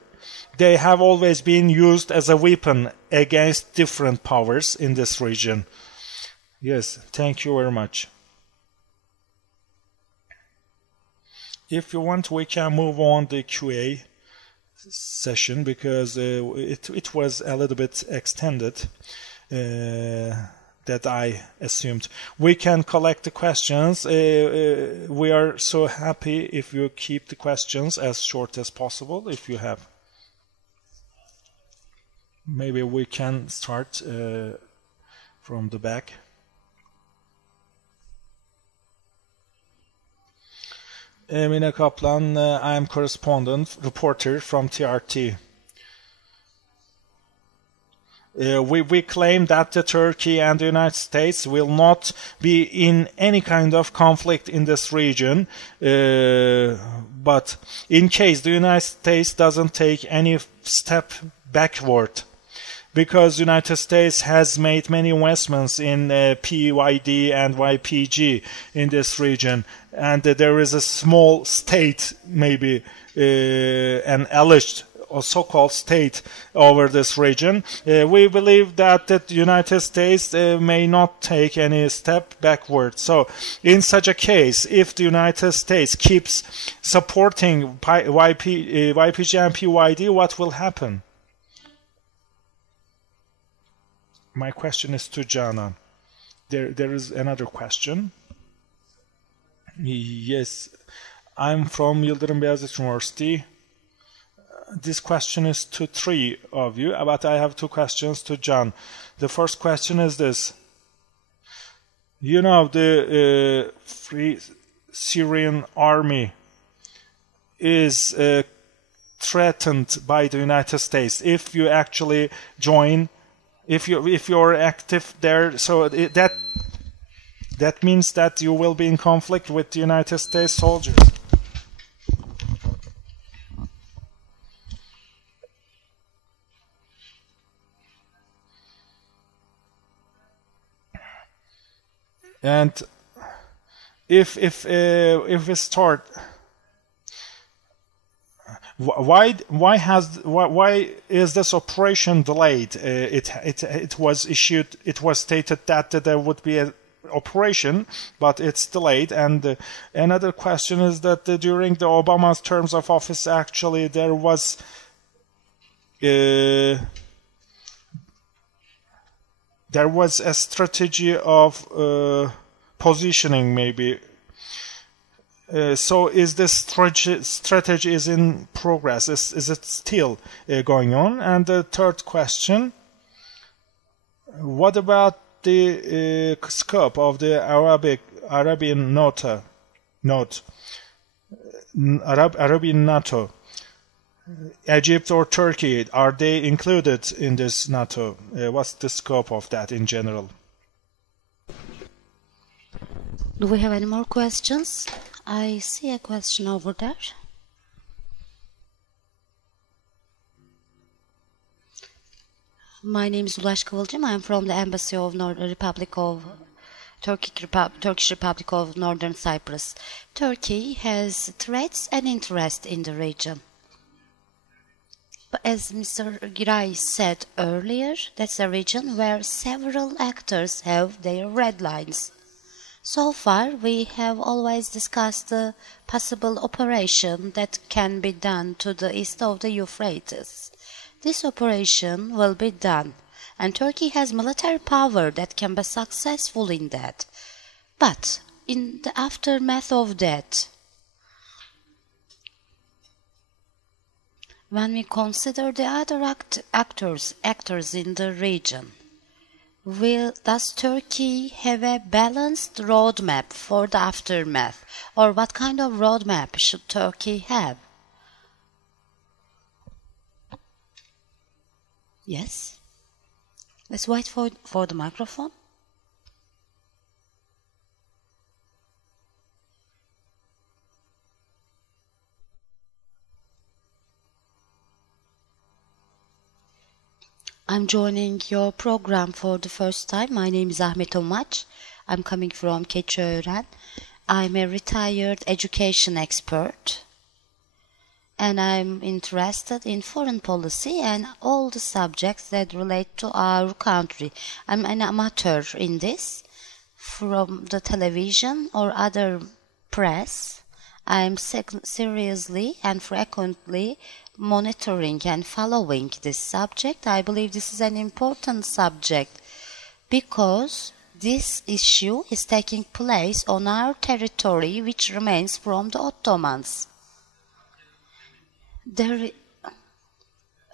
they have always been used as a weapon against different powers in this region. Yes, thank you very much. If you want, we can move on the QA session, because it was a little bit extended that I assumed. We can collect the questions. We are so happy if you keep the questions as short as possible, if you have. Maybe we can start from the back. Emine Kaplan, I am correspondent, reporter from TRT. We claim that the Turkey and the United States will not be in any kind of conflict in this region, but in case the United States doesn't take any step backward, because the United States has made many investments in PYD and YPG in this region, and there is a small state, maybe an alleged or so-called state over this region. We believe that the United States may not take any step backward. So in such a case, if the United States keeps supporting YPG and PYD, what will happen? My question is to Canan. There is another question. Yes, I'm from Yıldırım Beyazıt University. this question is to three of you, but I have two questions to John. The first question is this. You know, the Free Syrian Army is threatened by the United States. If you actually join, if you're active there, so that means that you will be in conflict with the United States soldiers. And if we start, why is this operation delayed? It was stated that there would be an operation, but it's delayed. And another question is that during the Obama's terms of office, actually there was a strategy of positioning, maybe. So is this strategy is in progress? Is it still going on? And the third question, what about the scope of the Arabian NATO? Egypt or Turkey, are they included in this NATO? What's the scope of that in general? Do we have any more questions? I see a question over there. My name is Ulaş Kıvılcım. I am from the Embassy of Turkish Republic of Northern Cyprus. Turkey has threats and interest in the region. But as Mr. Giray said earlier, that's a region where several actors have their red lines. So far, we have always discussed the possible operation that can be done to the east of the Euphrates. This operation will be done, and Turkey has military power that can be successful in that. But in the aftermath of that, when we consider the other actors in the region, does Turkey have a balanced roadmap for the aftermath? Or what kind of roadmap should Turkey have? Yes? Let's wait for the microphone. I'm joining your program for the first time. My name is Ahmet Omaç. I'm coming from Keçiören. I'm a retired education expert. And I'm interested in foreign policy and all the subjects that relate to our country. I'm an amateur in this. From the television or other press, I'm seriously and frequently monitoring and following this subject. I believe this is an important subject because this issue is taking place on our territory, which remains from the Ottomans.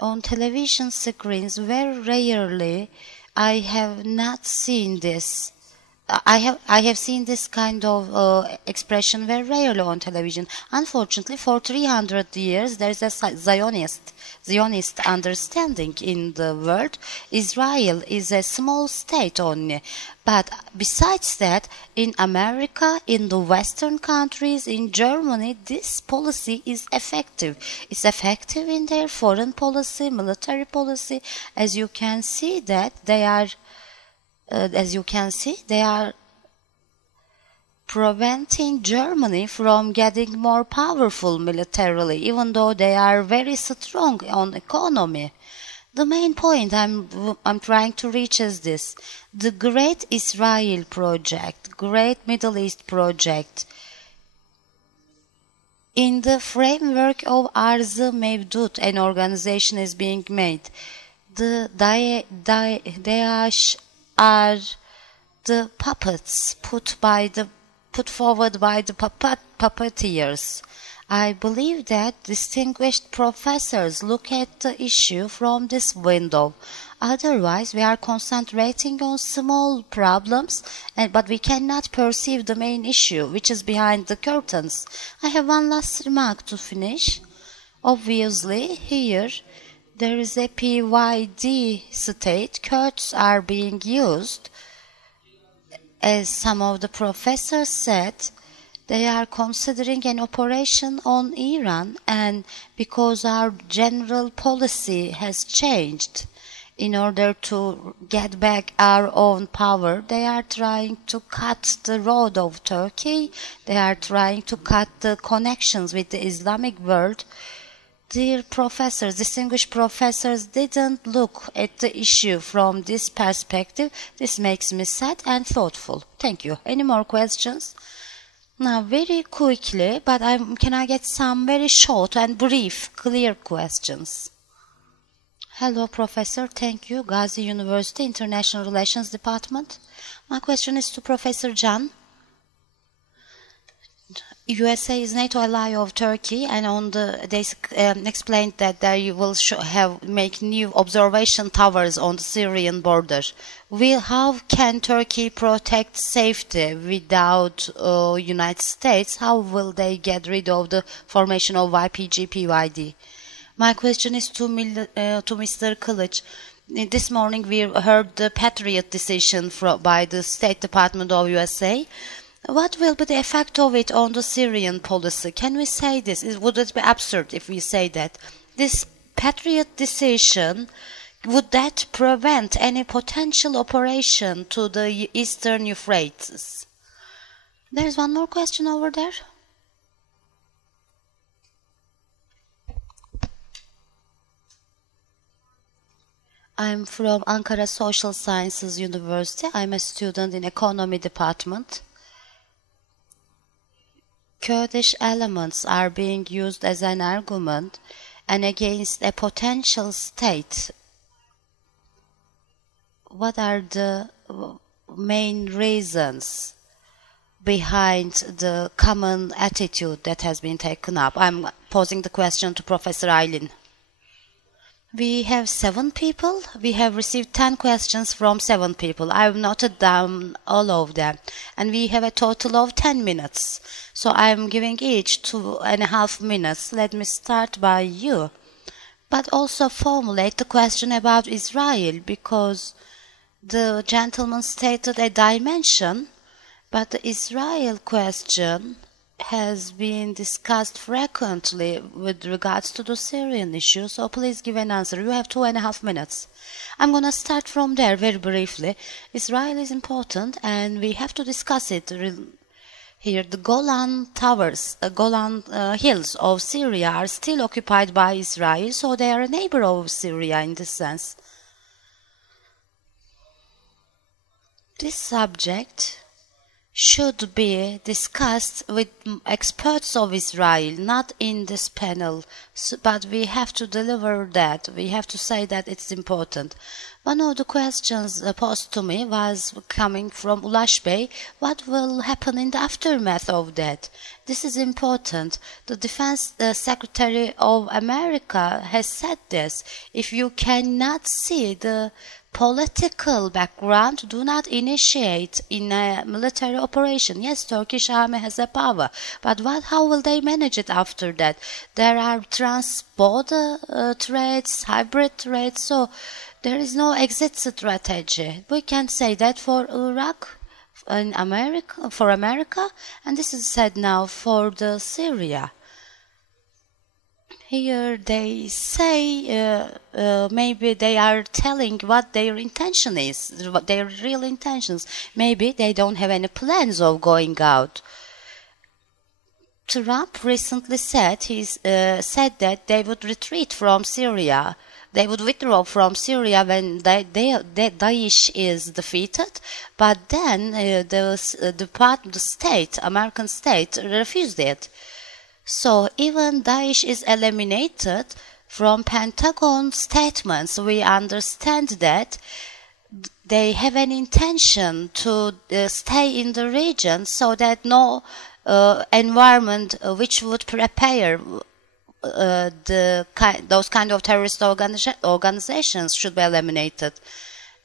On television screens, very rarely I have not seen this. I have seen this kind of expression very rarely on television. Unfortunately, for 300 years, there is a Zionist understanding in the world. Israel is a small state only. But besides that, in America, in the Western countries, in Germany, this policy is effective. It's effective in their foreign policy, military policy. As you can see that they are preventing Germany from getting more powerful militarily, even though they are very strong on economy. The main point I'm trying to reach is this: the Great Israel Project, Great Middle East Project. In the framework of Arz-ı Mevdut, an organization is being made. The Daesh are the puppets put forward by the puppeteers. I believe that distinguished professors look at the issue from this window. Otherwise, we are concentrating on small problems, but we cannot perceive the main issue, which is behind the curtains. I have one last remark to finish. Obviously, here there is a PYD state. Kurds are being used. As some of the professors said, they are considering an operation on Iran, and because our general policy has changed, in order to get back our own power, they are trying to cut the road of Turkey. They are trying to cut the connections with the Islamic world. Dear professors, distinguished professors, didn't look at the issue from this perspective. This makes me sad and thoughtful. Thank you. Any more questions? Now, very quickly, but can I get some very short and brief, clear questions? Hello, Professor. Thank you. Gazi University International Relations Department. My question is to Professor Can. USA is NATO ally of Turkey, and they explained that they will make new observation towers on the Syrian border. How can Turkey protect safety without United States? How will they get rid of the formation of YPG-PYD? My question is to Mr. Kılıç. This morning we heard the Patriot decision by the State Department of USA. What will be the effect of it on the Syrian policy? Can we say this? Would it be absurd if we say that this Patriot decision, would that prevent any potential operation to the eastern Euphrates? There's one more question over there. I'm from Ankara Social Sciences University. I'm a student in Economy Department. Kurdish elements are being used as an argument and against a potential state. What are the main reasons behind the common attitude that has been taken up? I'm posing the question to Professor Aylin. We have 7 people. We have received 10 questions from 7 people. I've noted down all of them. And we have a total of 10 minutes. So I'm giving each 2.5 minutes. Let me start by you. But also formulate the question about Israel, because the gentleman stated a dimension, but the Israel question has been discussed frequently with regards to the Syrian issue, so please give an answer. You have 2.5 minutes. I'm going to start from there very briefly. Israel is important and we have to discuss it here. The Golan Towers, Golan Hills of Syria are still occupied by Israel, so they are a neighbor of Syria in this sense. This subject should be discussed with experts of Israel, not in this panel, but we have to deliver that. We have to say that it's important. One of the questions posed to me was coming from Ulaş Bey. What will happen in the aftermath of that? This is important. The Defense Secretary of America has said this. If you cannot see the political background, do not initiate in a military operation. Yes, Turkish army has a power, but how will they manage it after that? There are trans-border threats, hybrid threats, so there is no exit strategy. We can say that for Iraq, in America, for America, and this is said now for the Syria. Here they say maybe they are telling what their intention is, what their real intentions. Maybe they don't have any plans of going out. Trump recently said said that they would retreat from Syria. They would withdraw from Syria when Daesh is defeated, but then the state, American state, refused it. So even Daesh is eliminated, from Pentagon statements we understand that they have an intention to stay in the region so that no environment which would prepare those kind of terrorist organizations should be eliminated.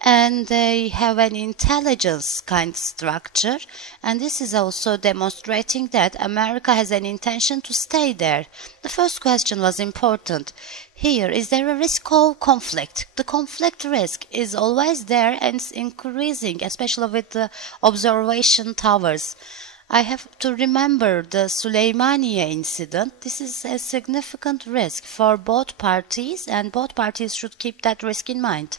And they have an intelligence kind structure, and this is also demonstrating that America has an intention to stay there. The first question was important. Here, is there a risk of conflict? The conflict risk is always there and it's increasing, especially with the observation towers. I have to remember the Süleymaniye incident. This is a significant risk for both parties, and both parties should keep that risk in mind.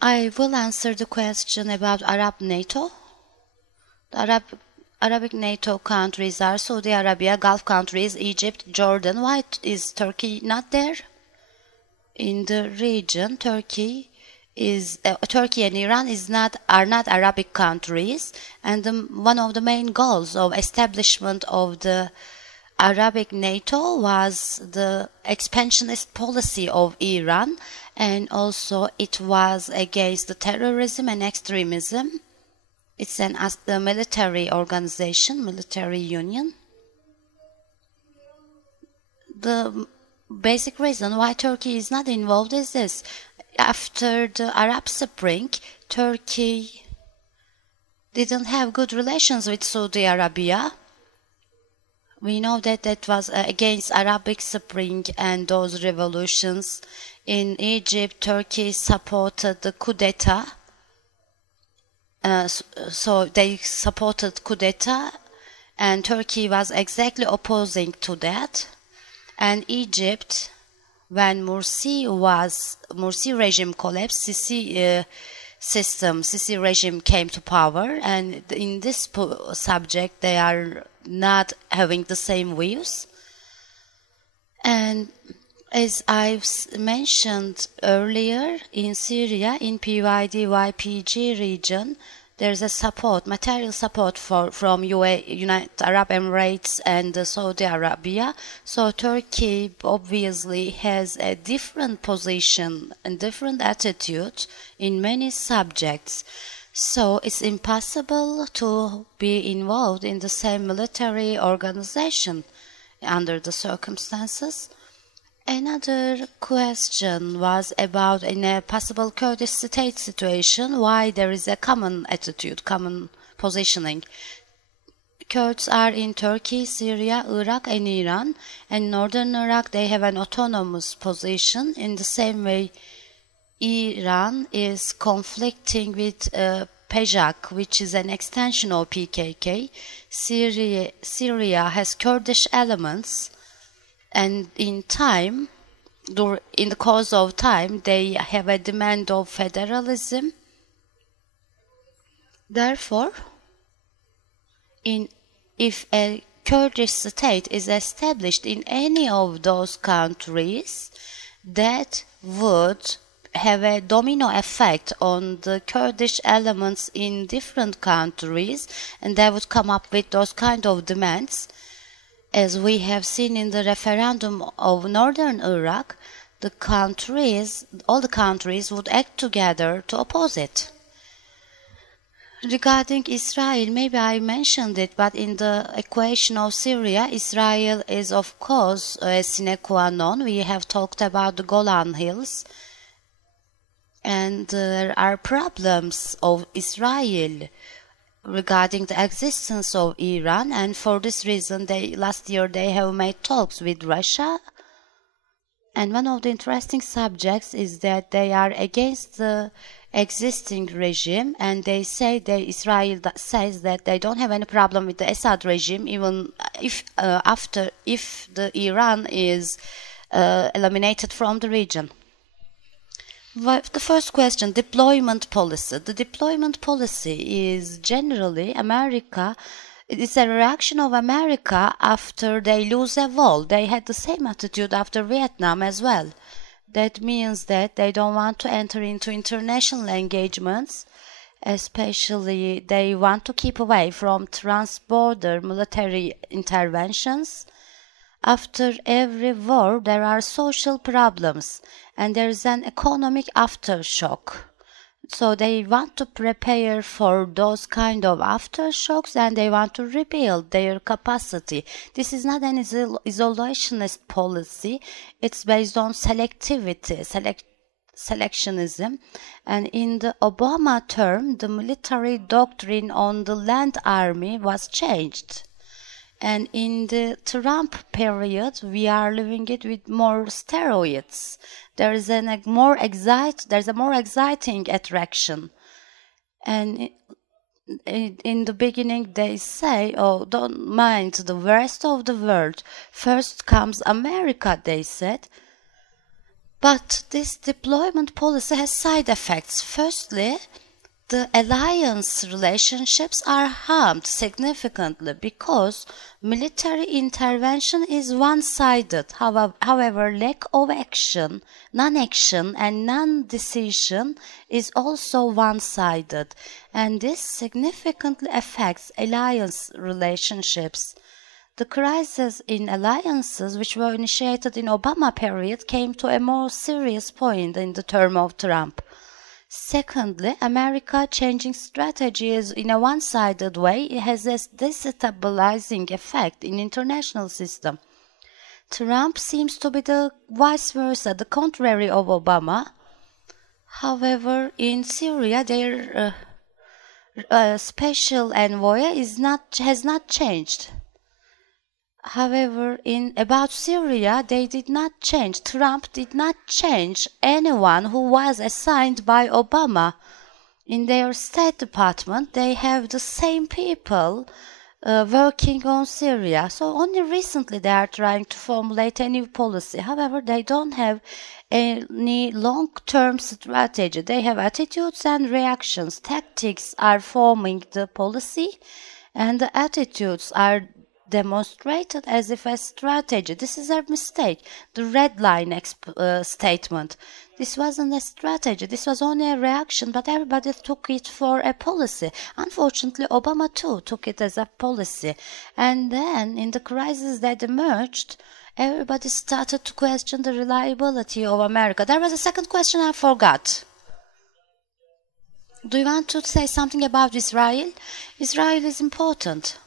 I will answer the question about Arab NATO. The Arabic NATO countries are Saudi Arabia, Gulf countries, Egypt, Jordan. Why is Turkey not there? In the region, Turkey and Iran are not Arabic countries, and one of the main goals of establishment of the Arabic NATO was the expansionist policy of Iran, and also it was against the terrorism and extremism. It's a military organization, military union. The basic reason why Turkey is not involved is this. After the Arab Spring, Turkey didn't have good relations with Saudi Arabia. We know that was against Arabic Spring and those revolutions. In Egypt, Turkey supported the coup d'etat. So they supported coup d'etat, and Turkey was exactly opposing to that. And Egypt, when Morsi regime collapsed, Sisi regime came to power, and in this subject they are not having the same views. And as I've mentioned earlier, in Syria, in PYD-YPG region, there's a material support from United Arab Emirates and Saudi Arabia. So Turkey obviously has a different position and different attitude in many subjects. So it's impossible to be involved in the same military organization under the circumstances. Another question was about in a possible Kurdish state situation, why there is a common attitude, common positioning. Kurds are in Turkey, Syria, Iraq and Iran, and northern Iraq they have an autonomous position. In the same way, Iran is conflicting with PJAK, which is an extension of PKK. Syria has Kurdish elements, and in the course of time, they have a demand of federalism. Therefore, if a Kurdish state is established in any of those countries, that would have a domino effect on the Kurdish elements in different countries, and they would come up with those kind of demands. As we have seen in the referendum of northern Iraq, all the countries would act together to oppose it. Regarding Israel, maybe I mentioned it, but in the equation of Syria, Israel is of course a sine qua non. We have talked about the Golan Hills, and there are problems of Israel regarding the existence of Iran, and for this reason last year they have made talks with Russia. And one of the interesting subjects is that they are against the existing regime, and Israel says that they don't have any problem with the Assad regime, even if the Iran is eliminated from the region. The first question, deployment policy. The deployment policy is generally it's a reaction of America after they lose a war. They had the same attitude after Vietnam as well. That means that they don't want to enter into international engagements, especially they want to keep away from trans-border military interventions. After every war, there are social problems, and there is an economic aftershock. So they want to prepare for those kind of aftershocks, and they want to rebuild their capacity. This is not an isolationist policy. It's based on selectivity, selectionism. And in the Obama term, the military doctrine on the land army was changed. And in the Trump period, we are living it with more steroids. There's a more exciting attraction. And in the beginning, they say, "Oh, don't mind the rest of the world. First comes America," they said. But this deployment policy has side effects. Firstly, the alliance relationships are harmed significantly because military intervention is one-sided. However, lack of action, non-action and non-decision is also one-sided, and this significantly affects alliance relationships. The crisis in alliances, which were initiated in Obama period, came to a more serious point in the term of Trump. Secondly, America changing strategies in a one-sided way has a destabilizing effect in international system. Trump seems to be the vice versa, the contrary of Obama. However, in Syria, their special envoy has not changed. However, about Syria, they did not change. Trump did not change anyone who was assigned by Obama. In their State Department, they have the same people working on Syria. So only recently they are trying to formulate a new policy. However, they don't have any long-term strategy. They have attitudes and reactions. Tactics are forming the policy, and the attitudes are demonstrated as if a strategy. This is a mistake. The red line statement. This wasn't a strategy. This was only a reaction, but everybody took it for a policy. Unfortunately, Obama too took it as a policy. And then, in the crisis that emerged, everybody started to question the reliability of America. There was a second question I forgot. Do you want to say something about Israel? Israel is important.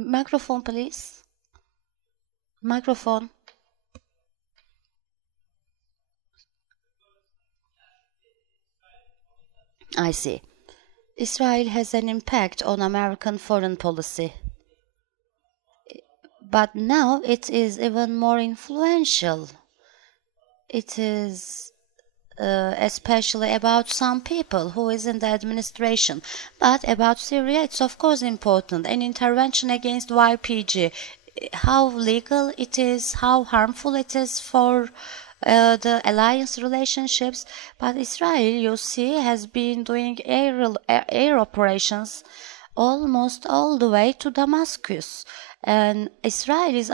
Microphone, please. Microphone. I see. Israel has an impact on American foreign policy. But now it is even more influential. It is especially about some people who is in the administration. But about Syria, it's of course important. An intervention against YPG, how legal it is, how harmful it is for the alliance relationships. But Israel, you see, has been doing air operations almost all the way to Damascus. And Israel is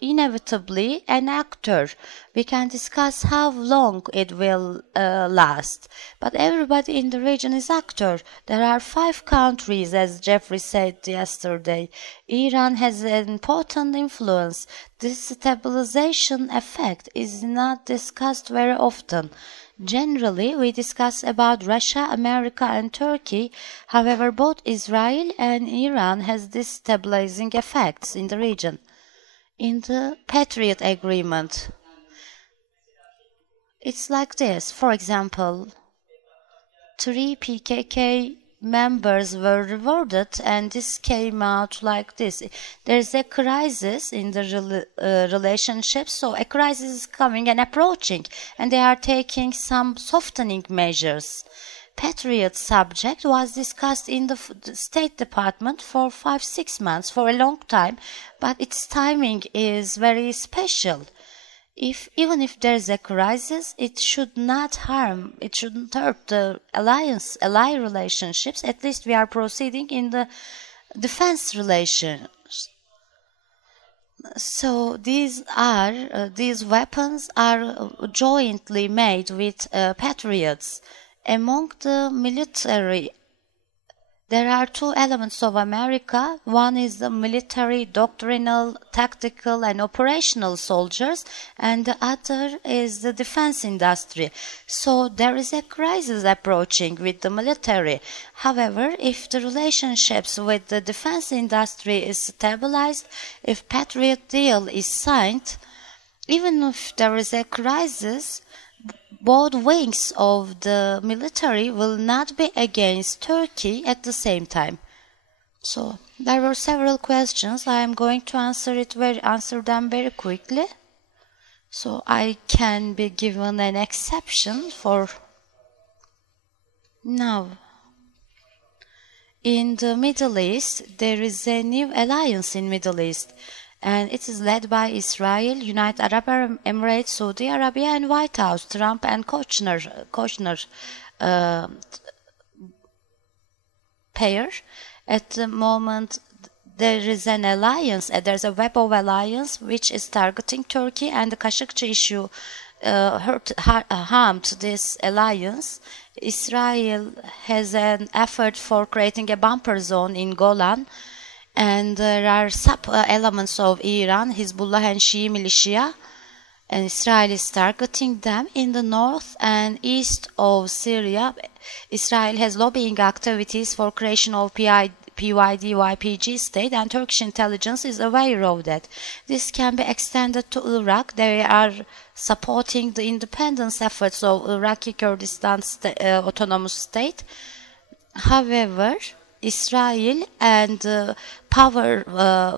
inevitably an actor. We can discuss how long it will last. But everybody in the region is actor. There are 5 countries, as Jeffrey said yesterday. Iran has an important influence. This stabilization effect is not discussed very often. Generally, we discuss about Russia, America and Turkey. However, both Israel and Iran has destabilizing effects in the region. In the Patriot Agreement, it's like this. For example, 3 PKK members were rewarded, and this came out like this. There's a crisis in the relationship, so a crisis is coming and approaching, and they are taking some softening measures. Patriot subject was discussed in the State Department for 5-6 months, for a long time, but its timing is very special. Even if there's a crisis, it should not harm, it shouldn't hurt the ally relationships. At least we are proceeding in the defense relations. So these weapons are jointly made with patriots. Among the military, there are two elements of America. One is the military, doctrinal, tactical, and operational soldiers, and the other is the defense industry. So there is a crisis approaching with the military. However, if the relationships with the defense industry is stabilized, if Patriot deal is signed, even if there is a crisis, both wings of the military will not be against Turkey at the same time. So there were several questions. I am going to answer them very quickly. So I can be given an exception for now. In the Middle East, there is a new alliance in Middle East, and it is led by Israel, United Arab Emirates, Saudi Arabia, and White House, Trump and Kushner pair. At the moment, there is an alliance, there's a web of alliance which is targeting Turkey, and the Khashoggi issue harmed this alliance. Israel has an effort for creating a bumper zone in Golan, and there are sub-elements of Iran, Hezbollah and Shia militia, and Israel is targeting them. In the north and east of Syria, Israel has lobbying activities for creation of PYD-YPG state, and Turkish intelligence is aware of that. This can be extended to Iraq. They are supporting the independence efforts of Iraqi Kurdistan autonomous state. However, Israel and power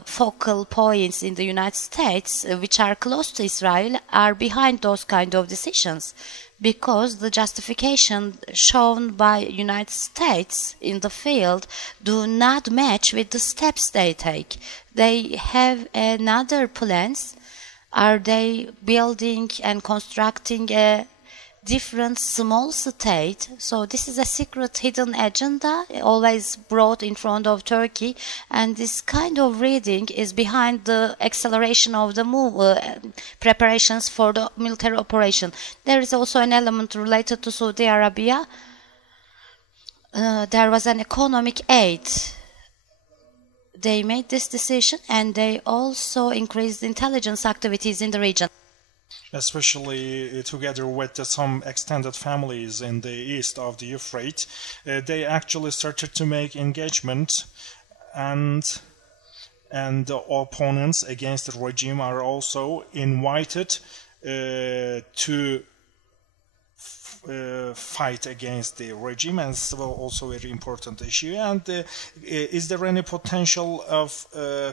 focal points in the United States, which are close to Israel, are behind those kind of decisions, because the justification shown by United States in the field do not match with the steps they take. They have another plans. Are they building and constructing a different small state? So this is a secret hidden agenda always brought in front of Turkey, and this kind of reading is behind the acceleration of the preparations for the military operation. There is also an element related to Saudi Arabia. There was an economic aid. They made this decision, and they also increased intelligence activities in the region, especially together with some extended families in the east of the Euphrates. They actually started to make engagement, and the opponents against the regime are also invited to fight against the regime, and it's also a very important issue. And is there any potential of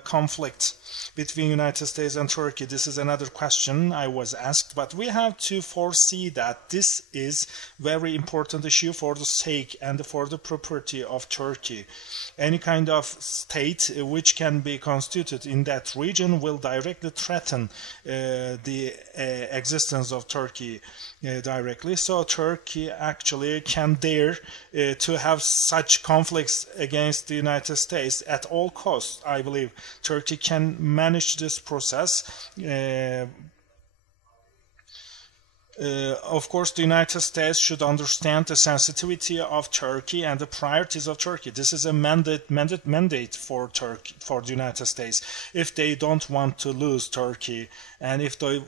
conflict between United States and Turkey? This is another question I was asked, but we have to foresee that this is very important issue for the sake and for the property of Turkey. Any kind of state which can be constituted in that region will directly threaten the existence of Turkey directly. So Turkey actually can dare to have such conflicts against the United States at all costs. I believe Turkey can manage this process. Of course, the United States should understand the sensitivity of Turkey and the priorities of Turkey. This is a mandate for Turkey, for the United States. If they don't want to lose Turkey, and if they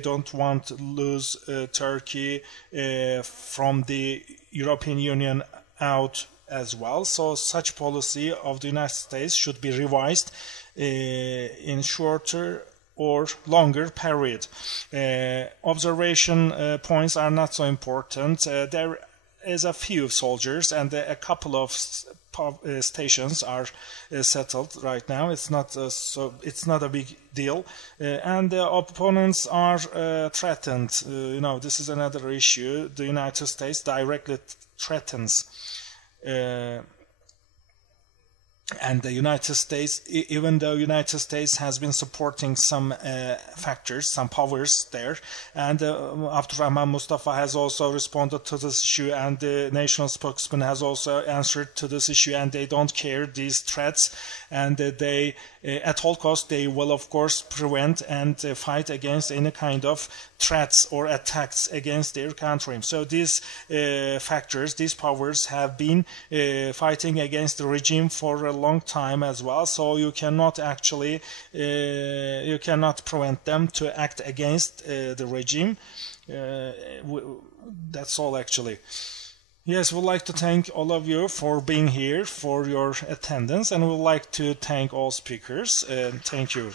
don't want to lose Turkey from the European Union out as well, so such policy of the United States should be revised in shorter or longer period. Observation points are not so important. There is a few soldiers, and a couple of stations are settled right now. It's not a big deal, and the opponents are threatened. This is another issue. The United States directly threatens And the United States, even though United States has been supporting some factors, some powers there, and Abdurrahman Mustafa has also responded to this issue, and the national spokesman has also answered to this issue, and they don't care these threats, and they at all costs they will of course prevent and fight against any kind of threats or attacks against their country. So these factors, these powers have been fighting against the regime for a long time as well, so you cannot actually you cannot prevent them to act against the regime. That's all actually. Yes, we'd like to thank all of you for being here, for your attendance, and we'd like to thank all speakers. Thank you.